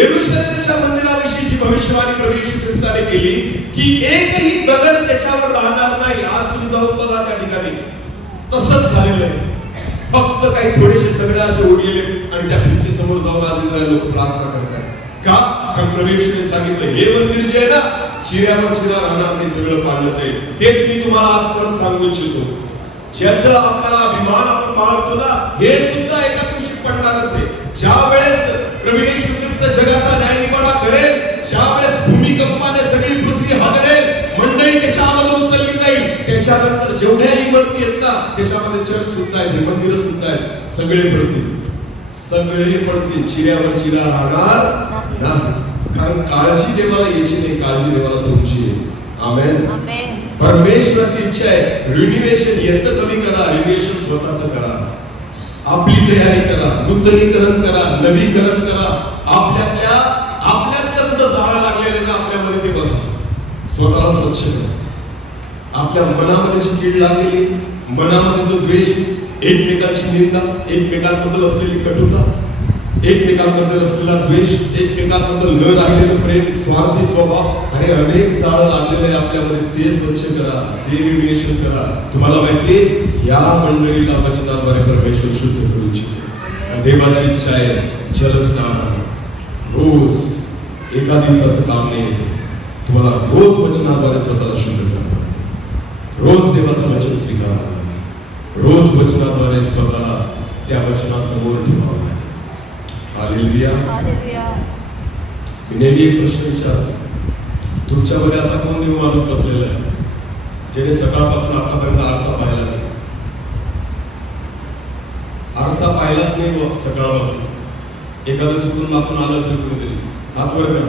यरूशलेमच्या मंदिराविषयी जी भविष्यवाणी प्रभू येशू ख्रिस्ताने केली की एकही दगड त्याच्यावर राहणार नाही. आज तुम्ही जाऊन बघा त्या ठिकाणी तसंच झालेलं आहे. फक्त काही थोडेसे दगड असे उडलेले आणि त्या भिंती समोर जाऊन आज इस्रायल लोक प्रार्थना करतात. का? कारण प्रभू येशूने सांगितलं हे मंदिर जे आहे ना चिऱ्यावर चिरा राहणार नाही, सगळं पाडलं जाईल. तेच मी तुम्हाला आज परत सांगू इच्छितो. ज्याचं आपल्याला अभिमान आपण बाळगतो ना हे सुद्धा एका दिवशी पडणारच आहे. ज्या वेळेस प्रभू येशू ख्रिस्त जगाचा न्यायनिवाडा करेल, ज्या वेळेस भूमिकंपाने सगळी पृथ्वी हादरेल, मंडळी त्याच्यावर उचलली जाईल, त्याच्यानंतर जेवढ्या इमारती आहेत ना त्याच्यामध्ये चर्च सुद्धा आहे, मंदिर सुद्धा आहे, सगळे पडतील. चिऱ्यावर चिरा राहणार नाही. कारण काळजी देवाला याची नाही, काळजी देवाला तुमची आहे. आमेन. परमेश्वराची इच्छा आहे रिन्युएशन याचं कमी करा, रिन्युएशन स्वतःचं करा. आपली तयारी करा, नूतनीकरण करा, नवीकरण करा. आपल्यातल्या कुठं जाळ लागलेले ना आपल्यामध्ये ते बघा, स्वतःला स्वच्छ करा. आपल्या मनामध्ये जी कीड लागलेली, मनामध्ये जो द्वेष, एकमेकांची निंदा, एकमेकांबद्दल असलेली कटुता, एकमेकांबद्दल असलेला द्वेष, एकमेकांबद्दल न राहिलेलं प्रेम, स्वार्थी स्वभाव, अरे अनेक जाळ लागलेले आपल्यामध्ये, ते स्वच्छ करा, ते रिन्युएशन करा. तुम्हाला माहितीये या मंडळीला वचनाद्वारे परमेश्वर शुद्ध करू इच्छितो. देवाची इच्छा आहे जलस्नान. रोज एका दिवसाचं काम नाही, तुम्हाला रोज वचनाद्वारे स्वतःला शुद्ध करावं, रोज देवाचं वचन स्वीकारावं, रोज वचनाद्वारे स्वतःला त्या वचनासमोर ठेवावं लागेल. हालेलुया. मी नेहमी एक प्रश्न विचारतो, तुमच्यामध्ये असा कोण देव माणूस बसलेला आहे ज्याने सकाळपासून आतापर्यंत आरसा पाहिला नाही? आरसा पाहिलाच नाही सकाळपासून. एखादं चुकून मागून आलं असेल कुणीतरी, हात वर करा.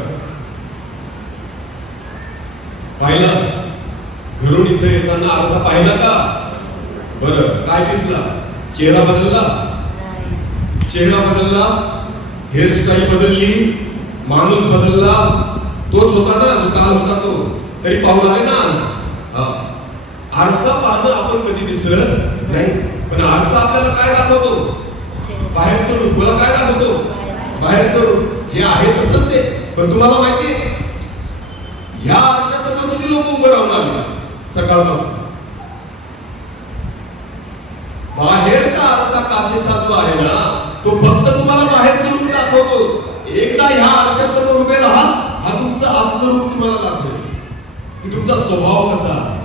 पाहिला? घरून इथे येताना आरसा पाहिला का? बरं, काय दिसला? चेहरा बदलला? चेहरा बदलला, हेअरस्टाईल बदलली, माणूस बदलला, तोच होता ना जो काल होता तो, तरी पाहून आले ना आज. आरसा पाहणं आपण कधी विसरत नाही, पण आरसा आपल्याला काय दाखवतो? बाहेरचं रूप. मला काय दाखवतो? बाहेरचं रूप. जे आहे तसंच आहे, पण तुम्हाला माहितीये ह्या आरशासमोर किती लोक उभं राहून आले सकाळपासून. बाहेरचा आरसा काचेचा जो आहे ना, तो फक्त तुम्हाला बाहेरचं रूप दाखवतो. एकदा ह्या आरशासमोर उभे राहा, हा तुमचा आतलं रूप तुम्हाला दाखवेल की तुमचा स्वभाव कसा आहे,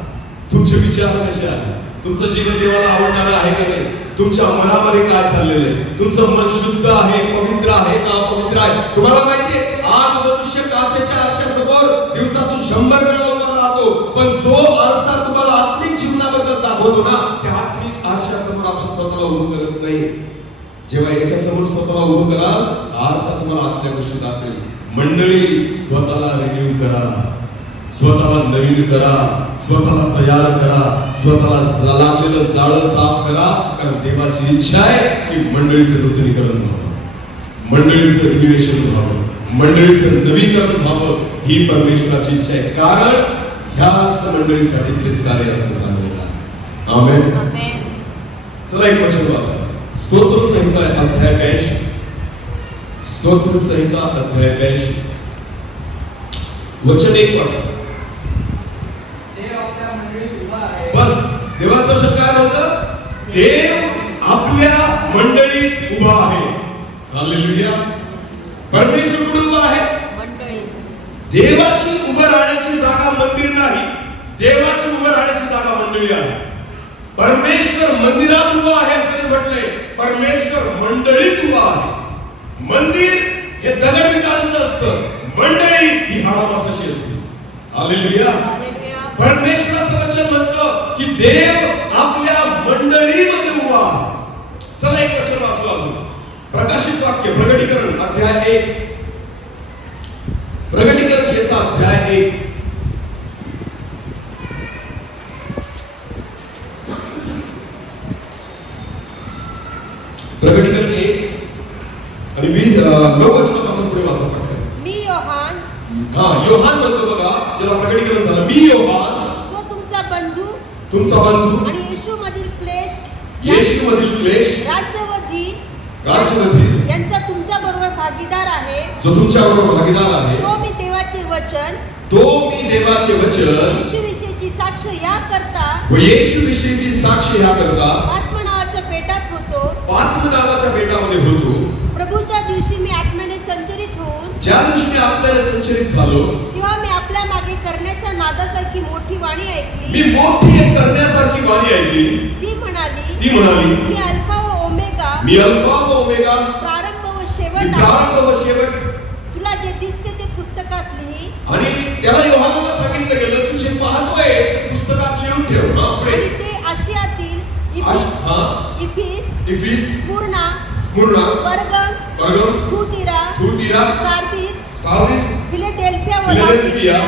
तुमचे विचार कसे आहेत, तुमचं जीवन देवाला आवडणारं आहे का नाही, तुमच्या मनामध्ये काय चाललेलं आहे, तुमचं मन शुद्ध आहे, पवित्र आहे का अपवित्र आहे. तुम्हाला माहितीये आज मनुष्य काचेच्या आरशासमोर दिवसातून 100 वेळा उभा राहतो, पण जो आरसा तुम्हाला आत्मिक जीवनाबद्दल दाखवतो ना, त्या आत्मिक आरशासमोर आपण स्वतःला उभं करत नाही. जेव्हा याच्या समोर स्वतःला उभं कराल, आरसा तुम्हाला आतल्या गोष्टी दाखवेल. मंडळी, स्वतःला रिन्यू करा, स्वतःला नवीन करा, स्वतःला तयार करा, स्वतःला लागलेलं जाळं साफ करा. कारण देवाची इच्छा आहे की मंडळीचं नूतनीकरण व्हावं, मंडळीचं रिन्युएशन व्हावं, मंडळीचं नवीकरण व्हावं, ही परमेश्वराची इच्छा आहे. कारण ह्याच मंडळीसाठी ख्रिस्त कार्य आपण सांगितलं आहे. आमेन. चला एक वचन वाचा, स्तोत्र संहिता अध्याय 82. स्तोत्र संहिता अध्याय 82 वचन 1 वाचा. बस, देवाचं वचन काय म्हणतं? देव आपल्या मंडळीत उभा आहे. हालेलुया. परमेश्वर कुठे उभा आहे? देवाची उभं राहण्याची जागा मंदिर नाही, देवाची उभं राहण्याची जागा मंडळी आहे. परमेश्वर मंदिरात उभा आहे असं म्हटलंय, परमेश्वर मंडळीत उभा आहे. मंदिर हे दगडविटांचं असतं, मंडळी ही हाडामासाची असते. हालेलुया. परमेश्वराचं वचन म्हणतं की देव आपल्या मंडळीमध्ये उभा आहे. चला एक वचन वाचू अजून. प्रकाशित वाक्य, प्रकटीकरण अध्याय 1. प्रकटीकरण याचा अध्याय 1. प्रकटीकरण 1 आणि 9 वचनापासून पुढे वाचा पटकन. मी योहान. योहान म्हणतो बघा, ज्याला प्रकटीकरण झालं. मी योहान, तो तुमचा बंधू आणि येशू मधील क्लेश, राज्यवधी यांचा तुमच्या बरोबर भागीदार आहे, जो तुमच्या बरोबर भागीदार आहे. तो मी देवाचे वचन येशू विषयीची साक्ष या करता आत्मा नावाच्या पेटात होतो. नावाच्या पेटामध्ये होतो. प्रभूच्या दिवशी मी आत्म्याने संचरित होऊन, ज्या दिवशी मी आत्म्याने संचरित झालो, तेव्हा मी आपल्या मागे करण्याच्या नादासारखी मोठी वाणी ऐकली. मी मोठी एक करण्यासारखी वाणी ऐकली. ती म्हणाली, मी अल्फा व ओमेगा, प्रारंभ व शेवट. तुला जे दिसते ते पुस्तकात लिही. आणि त्याला योहानाला सांगितलं गेलं, तू जे पाहतोय पुस्तकात लिहून ठेव. आणि ते आशियातील इफिस, स्मुर्ना, पर्गम, थुतिरा, सार्दिस, फिलाडेल्फिया व लाउदिकिया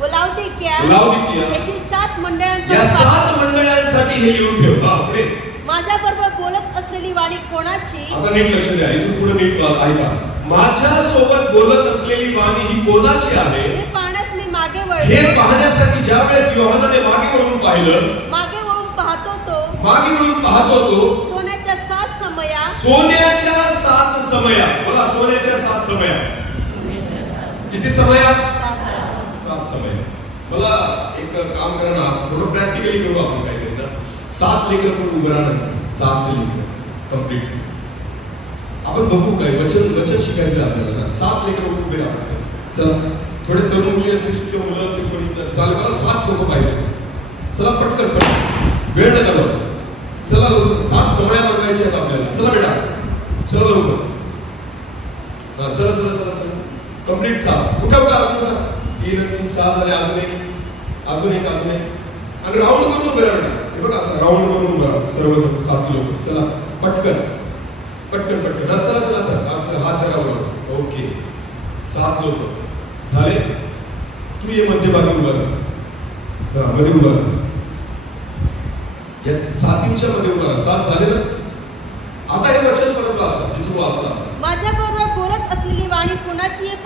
व लाउदिकिया येथील 7 मंडळांचा या 7 मंडळांसाठी हे लिहून ठेव. हा पुढे माझ्या बरोबर बोलत असलेली वाणी कोणाची? आता नीट लक्ष द्या, इथून पुढे नीट ऐका. माझ्या सोबत बोलत असलेली वाणी ही कोणाची आहे हे पाहण्यास मी मागे वळलो. हे पाहण्यासाठी ज्या वेळेस योहानाने मागे वळून पाहिलं, मागे वळून पाहतो तो सोन्याच्या 7 समया, सोन्याच्या 7 समया. बोला, सोन्याच्या 7 समया. किती समया? 7 समया. मला एक काम करा ना, थोडं प्रॅक्टिकली करू आपण काहीतरी ना. 7 लेकर पण उभं राहणार, 7 लेकर कम्प्लीट. आपण बघू काय वचन शिकायचं आपल्याला ना. 7 लेकर उभे राहतात. चला, थोडे तरुण मुली असतील किंवा मुलं असतील कोणी तर चालेल, मला 7 लोक पाहिजे. चला पटकन वेळ नका लावू. चला लवकर 7 समया बघायचे आहेत आपल्याला. चला बेटा, चला लवकर. चला चला चला चला कम्प्लीट 7. उठा अजून 3 आणि 3 6 झाले. अजून एक आणि राऊंड करून उभे राहा. हे बघा, असं राऊंड करून उभं राहा सर्वजण 7 लोक. चला पटकन. चला सर, असं हात धरावर. ओके, 7 लोक झाले. तू ये मध्यभागी उभा राहा. मध्ये उभा राहा. या 7च्या मध्ये उभा राहा. 7 झाले ना. आता हे वचन परत वाचा जिथून वाचला. माझ्या बरोबर बोलत असलेली वाणी कोणाची? हे आता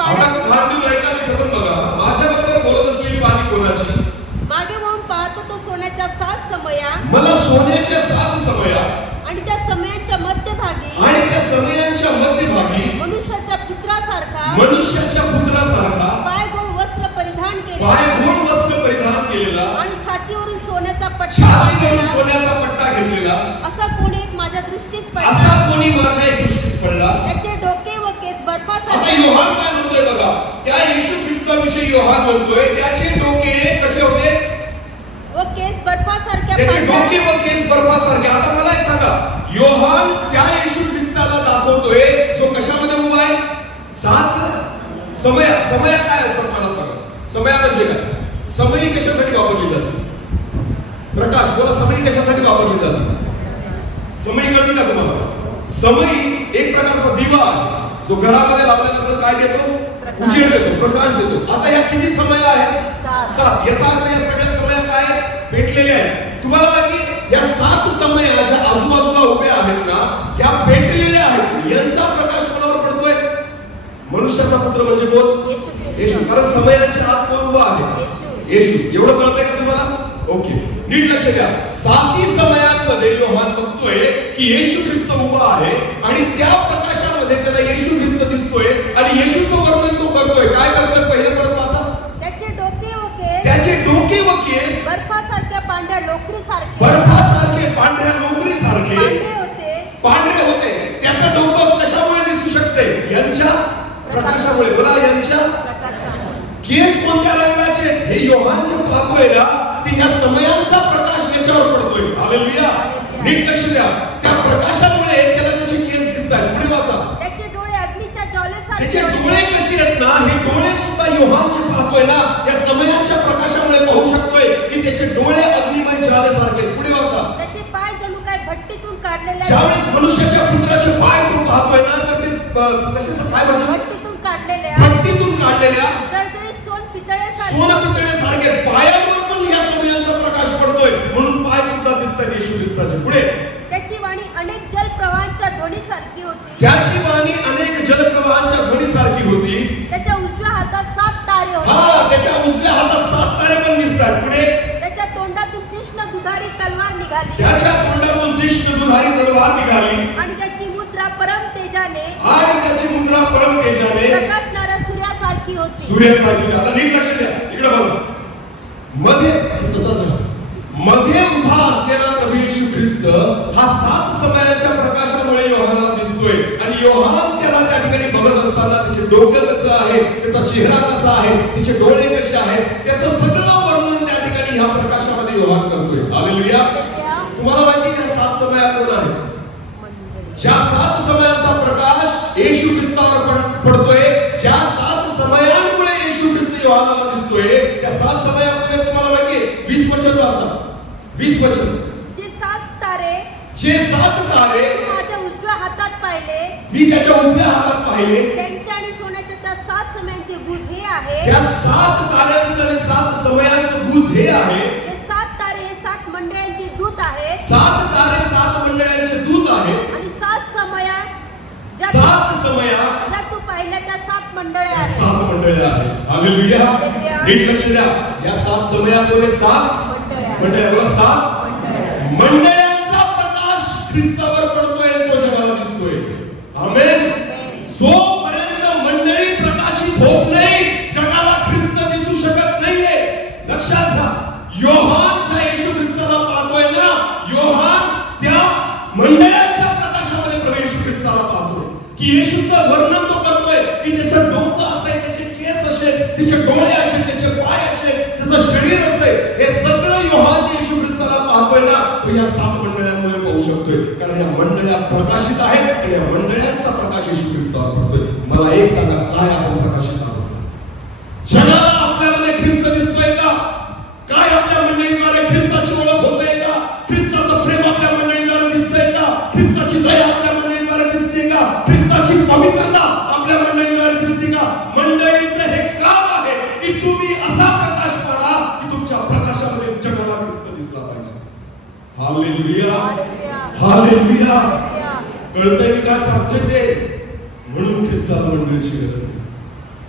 कान देऊन ऐका, मी पण बघा. माझ्या बरोबर बोलत असलेली वाणी कोणाची? मागे वळून पाहतो तो सोन्याच्या 7 समया, मला सोन्याच्या 7 समया आणि त्या समयांच्या मध्यभागी मनुष्याच्या पुत्रासारखा पायगोळ वस्त्र परिधान केलेला आणि छातीवरून सोन्याचा पट्टा घेतलेला असा कोणी एक माझ्या दृष्टीस पडला. त्याचे डोके व केस बर्फासारखे. आता योहान काय म्हणतोय बघा, त्या येशू ख्रिस्ताविषयी योहान म्हणतोय त्याचे डोके कसे होते व केस बर्फासारखे. त्याचे डोके व केस बर्फासारखे. आता मला एक सांगा, योहान त्या येशू ख्रिस्ताला दाखवतोय जो कशामध्ये उभा आहे? 7 समया. समया काय असतात मला सांगा. समया म्हणजे काय? समयी कशासाठी वापरली जाते? प्रकाश, बोला, समयी कशासाठी वापरली जाते? समयी कळली का तुम्हाला? समयी एक प्रकारचा दिवा आहे जो घरामध्ये लावल्यानंतर काय देतो? उजेड देतो, प्रकाश देतो. आता या किती समय आहेत? 7. याचा अर्थ या सगळ्या समया काय पेटलेल्या आहेत. तुम्हाला माहिती, या 7 समया ज्या आजूबाजूला उभ्या आहेत ना, त्या पेटलेल्या आहेत. यांचा प्रकाश कोणावर पडतोय? मनुष्याचा पुत्र म्हणजे कोण? येशू. कारण समयांच्या आत कोण उभा आहे? येशू. एवढं कळतंय का तुम्हाला? ओके, नीट लक्ष द्या. 7 समयांमध्ये योहान बघतोय की येशू ख्रिस्त उभा आहे आणि त्या प्रकाशामध्ये त्याला येशू ख्रिस्त दिसतोय आणि येशूचं वर्णन तो करतोय. काय करतोय? पहिलं परत वाचा. त्याचे डोके व केस बर्फासारख्या पांढऱ्या लोकरीसारखे पांढरे होते. त्याचं डोकं कशामुळे दिसू शकते? यांच्या प्रकाशामुळे. बोला, यांच्या केस कोणत्या रंगाचे? हे योहान जे पाहतोय ना, ते या समयांचा प्रकाश याच्यावर पडतोय. हालेलुया. नीट लक्ष द्या. त्या प्रकाशामुळे त्याला त्याचे केस दिसतात. पुढे वाचा. त्याचे डोळे अग्नीच्या ज्वालेसारखे. त्याचे डोळे कसे आहेत ना, हे डोळे सुद्धा योहान जे पाहतोय ना, या समयांच्या प्रकाशामुळे पाहू शकतोय की त्याचे डोळे अग्निमय ज्वालेसारखे. पुढे वाचा. त्याचे पाय जणू काय भट्टीतून काढलेले. ज्यावेळेस मनुष्याच्या पुत्राचे पाय तो पाहतोय ना, तर ते कशाचे पाय म्हणतात? भट्टीतून काढलेल्या सोन पितळेसारखे. पायांवर पण या समयांचा प्रकाश पडतोय म्हणून पाय सुद्धा दिसतात येशू ख्रिस्ताचे. पुढे. त्याची वाणी अनेक जलप्रवाहांच्या ध्वनीसारखी होती. त्याच्या उजव्या हातात 7 तारे होते. त्याच्या उजव्या हातात 7 तारे पण दिसतात. पुढे. त्याच्या तोंडातून तीक्ष्ण दुधारी तलवार निघाली. आणि त्याची मुद्रा परम तेजाने प्रकाशणाऱ्या सूर्यासारखी होती. आता नीट लक्ष द्या. इकडे बघा. मध्ये उभा असलेला प्रभू येशू ख्रिस्त हा 7 समयांच्या प्रकाशामुळे योहानाला दिसतोय आणि योहान त्याला त्या ठिकाणी बघत असताना त्याचे डोकं कसं आहे, त्याचा चेहरा कसा आहे, त्याचे डोळे कसे आहेत, त्याचं सगळं वर्णन त्या ठिकाणी ह्या प्रकाशामध्ये योहान करतोय. हालेलुया. तुम्हाला माहिती आहे 7 समया कोण आहेत? ज्या 7 समयांचा प्रकाश येशू ख्रिस्तावर पडतोय, ज्या 7 समयांमुळे येशू ख्रिस्त योहानाला दिसतोय, त्या 7 समयामुळे तुम्हाला माहिती आहे 20 वचन वाचा. 20 वचन. जे 7 तारे माझ्या उजव्या हातात पाहिले, मी त्याच्या उजव्या हातात पाहिले. त्यांच्या आणि सोन्याच्या त्या 7 समयांचे गुज हे आहे. त्या 7 ताऱ्यांचं आणि 7 समयांचं गुज हे आहे. हे 7 तारे हे 7 मंडळांचे दूत आहेत. 7 तारे 7 मंडळांचे दूत आहेत. आणि 7 समया 7 समया ज्या तू पाहिल्या त्या 7 मंडळे आहेत. 7 मंडळे आहेत. हालेलुया. नीट लक्ष द्या. या 7 समयामध्ये 7 मंडळे. बोला 7 मंडळांचा प्रकाश ख्रिस्तावर पडतोय आणि तो जगाला दिसतोय. आमेन. जोपर्यंत मंडळी प्रकाशित होत नाही जगाला ख्रिस्त दिसू शकत नाहीये. लक्षात घ्या. योहान ज्या येशू ख्रिस्ताला पाहतोय ना, योहान त्या मंडळांच्या प्रकाशामध्ये प्रभू येशू ख्रिस्ताला पाहतोय की येशूचं वर्णन तो करतोय की त्याचं डोकं असेल, त्याचे केस असेल, त्याचे डोळे असेल, त्याचे पाय असेल, त्याचं शरीर असेल. हे सगळं योहान जे येशू ख्रिस्ताला पाहतोय ना तो या 7 मंडळांमध्ये पाहू शकतोय. कारण या मंडळ्या प्रकाशित आहेत आणि या मंडळांचा प्रकाश येशू ख्रिस्तावर पडतोय. मला एक सांगा, काय आपण प्रकाशित आहोत? जगाला आपल्यामध्ये ख्रिस्त दिसतोय का? काय आपल्या मंडळीद्वारे ख्रिस्ताची ओळख होते का? ख्रिस्ताचं प्रेम आपल्या मंडळीद्वारे दिसतंय का? ख्रिस्ताची दया आपल्या मंडळीद्वारे दिसते का? ख्रिस्ताची पवित्रता आपल्या मंडळीद्वारे दिसते का? मंडळीचं हे काम आहे की तुम्ही असा प्रकाश पाडा की तुमच्या प्रकाशामध्ये जगाला ख्रिस्त दिसला पाहिजे. हालेलुया. हालेलुया. कळतंय मी काय सांगतोय ते? म्हणून ख्रिस्ताला मंडळीची गरज आहे.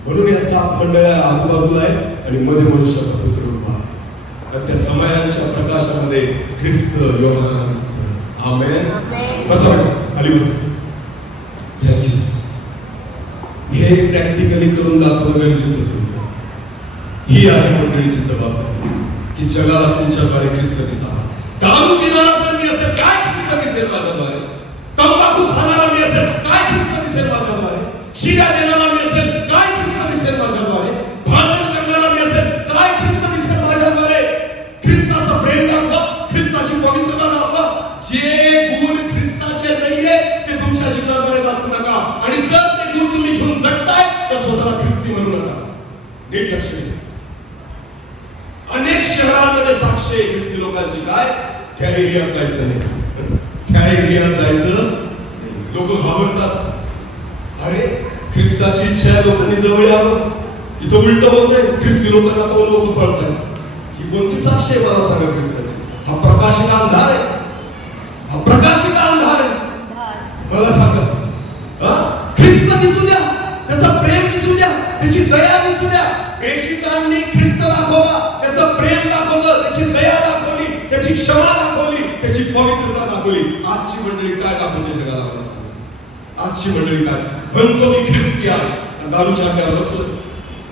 म्हणून या 7 मंडळ्या आजूबाजूला आहेत आणि मध्ये मनुष्याचा पुत्र उभा आहे. त्या समयांच्या प्रकाशामध्ये ख्रिस्त योहानाला दिसतो. आमेन. बसा खाली बसा. थँक्यू. हे प्रॅक्टिकली करून दाखवणं गरजेचं होतं. ही आहे मंडळीची जबाबदारी की जगाला तुमच्याद्वारे ख्रिस्त दिसावा. दारू पिणारा जर मी असेल, काय ख्रिस्त दिसेल माझ्याद्वारे? तंबाखू खाणारा मी असेल, काय ख्रिस्त दिसेल माझ्याद्वारे? शिव्या देणारा मी असेल, काय ख्रिस्त दिसेल माझ्याद्वारे? भांडण करणारा मी असेल, काय ख्रिस्त दिसेल माझ्याद्वारे? ख्रिस्ताचं प्रेम दाखवा, ख्रिस्ताची पवित्रता दाखवा. जे गुण ख्रिस्ताचे नाहीये ते तुमच्या जीवनाद्वारे दाखवू नका. आणि जर ते गुण तुम्ही घेऊन जगताय तर स्वतःला ख्रिस्ती म्हणू नका. नीट लक्ष द्या. अनेक शहरांमध्ये साक्ष आहे ख्रिस्ती लोकांची. काय? त्या एरियात जायचं नाही, त्या एरियात जायचं. लोक घाबरतात. अरे ख्रिस्ताची इच्छा आहे लोकांनी जवळ यावं, इथं उलट होतंय. ख्रिस्ती लोकांना पाहून लोक पळतात. ही कोणती साक्ष आहे मला सांगा ख्रिस्ताची? हा प्रकाशिका अंधार आहे. हा प्रकाशिका अंधार आहे. मला सांगा. ख्रिस्त दिसू द्या, त्याचं प्रेम दिसू द्या, त्याची दया दिसू द्या. प्रेषितांनी ख्रिस्त दाखवला, त्याचं प्रेम दाखवलं, त्याची दया दाखवली, त्याची क्षमा दाखवली, त्याची पवित्रता दाखवली. आजची मंडळी काय दाखवते जगाला मला सांगा? आजची मंडळी काय म्हणतो? मी ख्रिस्ती आहे, दारूच्या प्यावर बसलोय.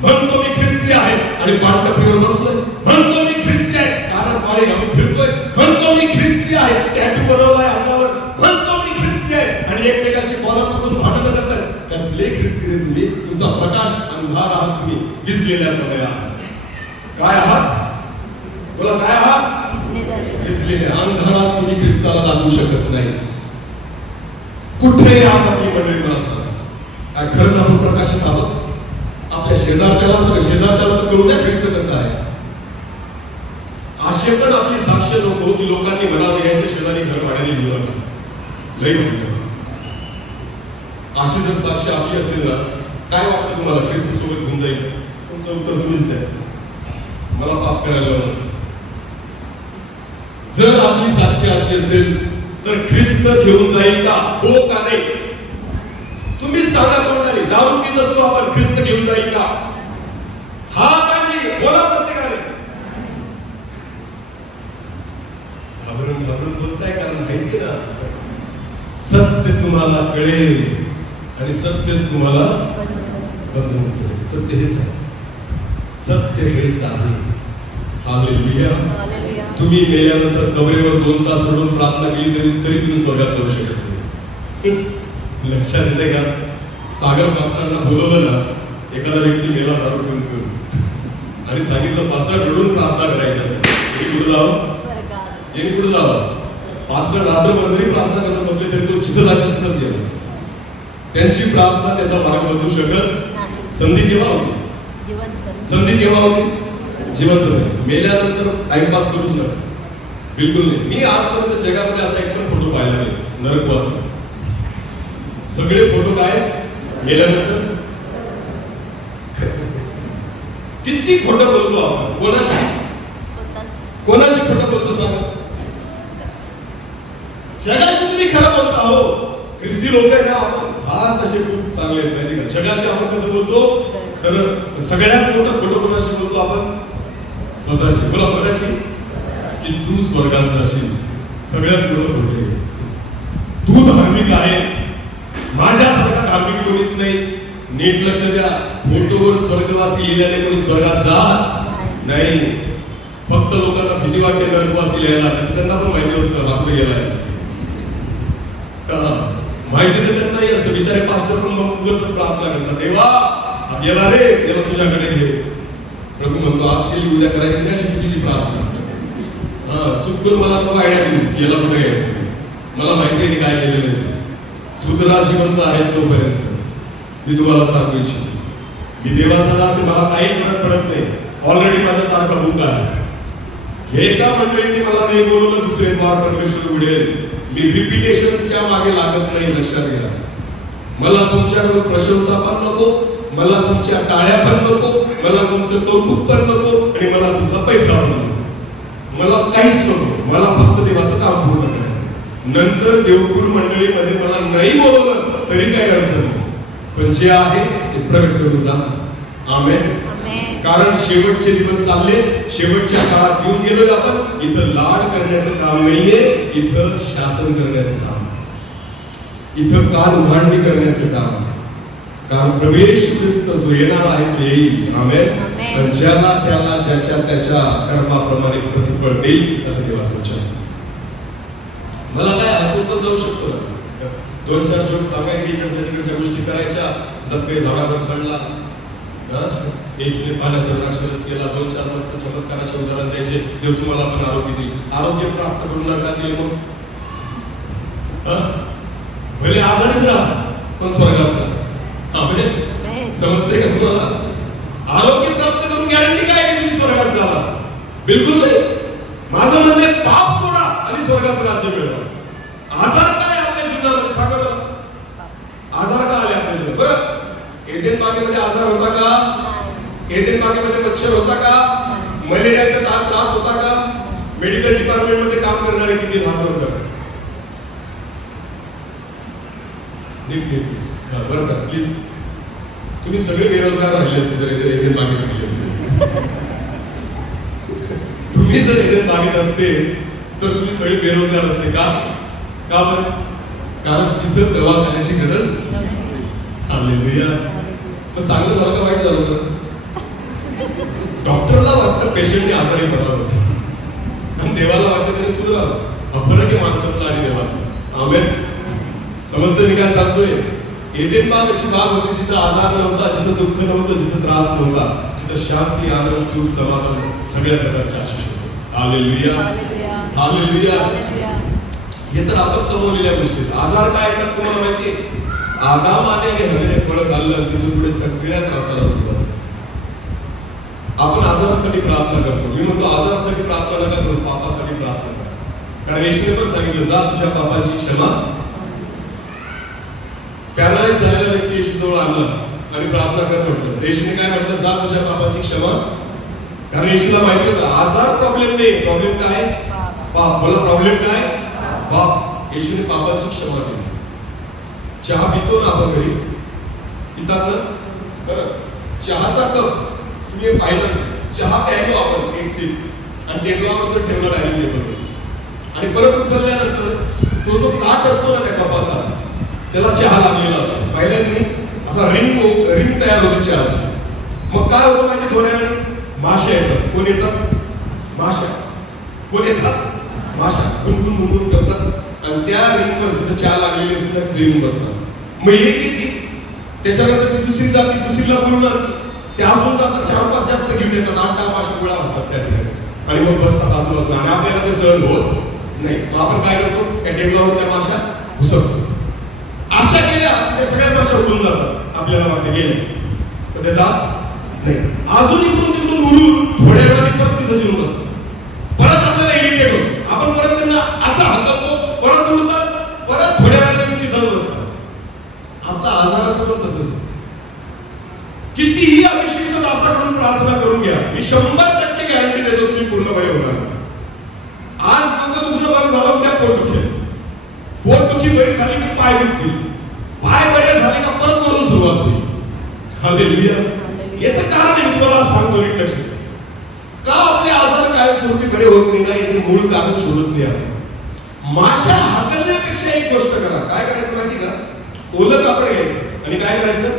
म्हणतो मी ख्रिस्ती आहे आणि पांढरपिवर बसलोय. म्हणतो मी ख्रिस्ती आहे, कानात माळी घालून फिरतोय. म्हणतो मी ख्रिस्ती आहे, टॅटू बनवलाय अंगावर. म्हणतो मी ख्रिस्ती आहे आणि एकमेकांची कॉलर पकडून भांडण करताय. कसले ख्रिस्ती रे तुम्ही? तुमचा प्रकाश अंधार आहात तुम्ही, विझलेल्या समय आहात. काय आहात? बोला काय आहात? विझलेल्या अंधारात तुम्ही ख्रिस्ताला दाखवू शकत नाही. कुठे आज आपली मंडळी मला सांगा, काय खरंच आपण प्रकाशित आहोत? आपल्या शेजारच्याला तर कळू द्या ख्रिस्त कसं आहे. असे पण आपली साक्ष नको की लोकांनी म्हणावं यांच्या शेजारी घर भाड्याने घेऊ नका, लई म्हणतात. अशी जर साक्ष आपली असेल ना, काय वाटतं तुम्हाला ख्रिस्त सोबत घेऊन जाईल? तुमचं उत्तर तुम्हीच द्या. मला पाप करायला लावलं. जर आपली साक्ष अशी असेल तर ख्रिस्त घेऊन जाईल का? हो का नाही? तुम्ही सांगा कोणताही. दारू पित असतो आपण, ख्रिस्त घेऊन जाईल का? हा का नाही? बोला प्रत्येकाने. घाबरून बोलताय कारण माहिती ना सत्य तुम्हाला कळेल आणि सत्यच तुम्हाला बंधन करेल. सत्य हेच आहे. सत्य हेच आहे. हालेलुया. तुम्ही मेल्यानंतर कबरेवर 2 तास रडून प्रार्थना केली तरी तुम्ही स्वर्गात जाऊ शकत नाही. लक्षात येते का? सागर पास्टरांना बोलवलं ना, एखादा व्यक्ती मेला दारू पिऊन आणि सांगितलं पास्टर रडून प्रार्थना करायची असेल, कुठे जावं? यांनी कुठे जावं? पास्टर रात्रभर जरी प्रार्थना करत बसले तरी तो जिथं जायचं तिथंच गेला. त्यांची प्रार्थना त्याचा मार्ग बदलू शकत. संधी केव्हा होती? संधी केव्हा होती? जिवंत नाही. मेल्यानंतर टाइमपास करूच नका, बिलकुल नाही. मी आजपर्यंत जगामध्ये असा एक पण फोटो पाहिला नाही नरकवासी. सगळे फोटो काय मेल्यानंतर किती खोटं बोलतो आपण. कोणाशी खोटं बोलतो सांगा. जगाशी तुम्ही खरं बोलता हो. ख्रिस्ती लोक आहे ना आपण हा तसे खूप चांगले आहेत माहिती का. जगाशी आपण कसं बोलतो खरं. सगळ्यात मोठं खोटं कोणाशी बोलतो आपण. स्वतःशी. बोला कोणाशी. की तू स्वर्गात जाशील. सगळ्यात मोठं खोटे. तू धार्मिक आहे. माझ्यासारखा धार्मिक कोणीच नाही. नीट लक्ष द्या. फोटोवर स्वर्गवासी लिहिल्याने कोणी स्वर्गात जात नाही. फक्त लोकांना भीती वाटते नरकवासी लिहायला. त्यांना पण माहिती असतं हा कुठे गेला असतं. माहिती तर त्यांनाही असतं. बिचारे पास्टर पण मग उगाच प्रार्थना करतात. देवा गेला रे त्याला तुझ्याकडे घे. प्रभू म्हणतो आज केली उद्या करायची नाही अशी चुकीची प्रार्थना. चुकून मला तो आयडिया दिली की याला कुठे यायचं. मला माहिती आहे काय केलेलं आहे. सुधरा जिवंत आहे तोपर्यंत मी तुम्हाला सांगू इच्छितो. मी देवाचा दास आहे. मला काही फरक पडत नाही. ऑलरेडी माझ्या तारखा बुक आहे. हे एका मंडळीने मला नाही बोलवलं दुसरे द्वार परमेश्वर उघडेल. मी रिपिटेशनच्या मागे लागत नाही. लक्षात घ्या. मला तुमच्याकडून प्रशंसा पण नको. मला तुमच्या टाळ्या पण नको. मला तुमचं कौतुक पण नको. आणि मला तुमचा पैसा पण नको. मला काहीच नको. मला फक्त देवाचं काम पूर्ण करायचं. नंतर देवपूर मंडळीमध्ये मला नाही बोलवलं तरी काही अडचण नाही. पण जे आहे ते प्रगट करून जा. आमेन. कारण शेवटचे दिवस चालले. शेवटच्या काळात येऊन गेलोय आपण. इथं लाड करण्याचं काम नाहीये. इथं शासन करण्याचं काम आहे. इथं कान उघडणी करण्याचं काम आहे. कारण प्रवेश ख्रिस्त जो येणार आहे तो येईल. आमेन. पण ज्याला त्याला ज्याच्या त्याच्या कर्माप्रमाणे प्रतिफळ देईल असं देवाचं वचन. मला काय हसू पण जाऊ शकतो. 2-4 जोक सांगायचे. इकडच्या तिकडच्या गोष्टी करायच्या. जप्पे झाडावर चढला. येशूने पाण्याचा द्राक्षरस केला. 2-4 मस्त चमत्काराचे उदाहरण द्यायचे. देव तुम्हाला पण आरोग्य देईल. आरोग्य प्राप्त करून नका दिले मग भले आजारीच राहा पण स्वर्गाचा. समजते का तुम्हाला. आरोग्य प्राप्त करून गॅरंटी काय की तुम्ही स्वर्गात जावा. बिलकुल नाही. माझं म्हणणे पाप सोडा आणि स्वर्गाचं राज्य मिळवा. आजार काय आपल्या जीवनामध्ये सांगा बरं. आजार का आले आपल्या जीवनात. बरं एदेन बागेमध्ये आजार होता का. एदेन बागेमध्ये मच्छर होता का. मलेरियाचा त्रास होता का. मेडिकल डिपार्टमेंट मध्ये काम करणारे किती हात वर करा. बरं का प्लीज. तुम्ही सगळे बेरोजगार राहिले असते जर एदेन बागेत राहिले असते. तुम्ही जर एदेन बागेत असते तर तुम्ही सगळे बेरोजगार असते का. का बरं. कारण तिथं दवाखान्याची गरज. हालेलुया. पण चांगलं झालं का वाईट झालं का. डॉक्टरला वाटतं पेशंटने आजारी पडावं आणि देवाला वाटतं त्याने सुधारावं. हा फरक आहे माणसातला आणि देवाला. आमेन. समजतं मी काय सांगतोय. एदेन बाग अशी बाग होती जिथं आजार नव्हता. जिथं दुःख नव्हतं. जिथं त्रास नव्हता. जिथं शांती आनंद सुख समाधान सगळ्या प्रकारचे आशीष होते. हालेलुया. हालेलुया. हे तर आपण कमवलेल्या गोष्टी. आजार काय येतात तुम्हाला माहितीये. आदामाने आणि हवेने फळ खाल्लं तिथून पुढे सगळ्या त्रासाला सुरुवात. आपण आजारासाठी प्रार्थना करतो. मी म्हणतो आजारासाठी प्रार्थना नका करू. पापासाठी प्रार्थना करा. कारण येशूने पण सांगितलं जा तुझ्या पापांची क्षमा. पॅरालाइज झालेला व्यक्ती येशू जवळ आणला आणि प्रार्थना कर म्हटलं. येशूने काय म्हटलं जा तुझ्या पापांची क्षमा. कारण येशूला माहिती होतं आजार प्रॉब्लेम नाही. प्रॉब्लेम काय. पाप. बोला प्रॉब्लेम काय. पाप. येशूने पापांची क्षमा केली. चहा पितो ना आपण घरी. पितात ना. बरं चहाचा कप तुम्ही पाहिलं. चहा प्यायलो आपण एक सिप आणि टेबलावर जर ठेवला डायनिंग टेबलवर आणि परत उचलल्यानंतर तो जो काट असतो ना त्या कपाचा त्याला चहा लागलेला असतो. पाहिलं तुम्ही असा रिंग तयार होते चहाची. मग काय होतं माहिती थोड्या वेळी माशा येतात. कोण येतात. माशा. कोण येतात. माशा गुणगुण गुणगुण करतात आणि त्या रिंगवर जिथं चहा लागलेली असते तिथे येऊन बसतात. मग एक येते त्याच्यानंतर ती दुसरी जाती दुसरीला बोलणार. त्या अजून जातात 4-5 जास्त घेऊन येतात. 8-10 माशा गोळा होतात त्या ठिकाणी आणि मग बसतात आजूबाजूला आणि आपल्याला ते सहन होत नाही. मग आपण काय करतो त्या टेबलावर त्या माशा घुसवतो. आशा केल्या त्या सगळ्या माशा उडून जातात. आपल्याला वाटतं गेले तर ते जात नाही. अजून इकडून तिकडून उडून थोड्या वेळाने परत तिथं येऊन बसतात. परत आपल्याला इरिटेट होतो. आपण परत त्यांना असा हलवतो. परत उडतात. परत थोड्या वेळाने तिथं बसतात. आपल्या आजाराचं पण तसंच. कितीही अभिषेक दासाकडून प्रार्थना करून मी 100% गॅरंटी देतो तुम्ही पूर्ण बरे होणार नाही. आज डोकं दुखणं बरं झालं उद्या पोट दुखेल, पोट दुखी बरी झाली की पाय दुखतील, पाय बरे झाले का परत मरून सुरुवात होईल. हालेलुया. याचं कारण मी तुम्हाला सांगतो नीट लक्ष द्या. का आपले आजार कायमस्वरूपी बरे होत नाही ना, याचे मूळ कारण शोधत नाही आपण. माशा हाकलण्यापेक्षा एक गोष्ट करा. काय करायचं माहिती का? ओलं कापड घ्यायचं आणि काय करायचं,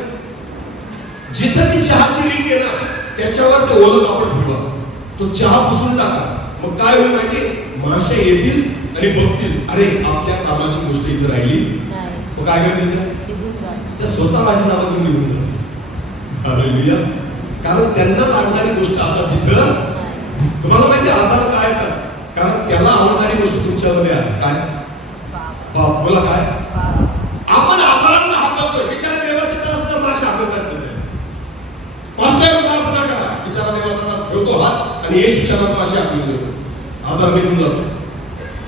जिथं ती चहाची रिंग आहे ना त्याच्यावर ते ओलं कापड फिरवा, तो चहा पुसून टाका. मग काय होईल माहिती, माशा येतील आणि बघतील अरे आपल्या कामाची गोष्ट इथे राहिली, मग काय करतील त्या स्वतः माझ्या नावातून निघून जातील. हालेलुया. कारण त्यांना लागणारी गोष्ट आता तिथं. तुम्हाला माहिती आजार काय येतात, कारण त्याला आवडणारी गोष्ट तुमच्यामध्ये आहे. काय बाप बोला काय, आपण आजारांना हाकलतोय. बिचारा देवाचे तास माशा हाकलतात सध्या. मास्टर प्रार्थना करा, बिचारा देवाचा तास ठेवतो हात आणि येशूच्या नावात माशा हाकलून देतो, आजार निघून जातो.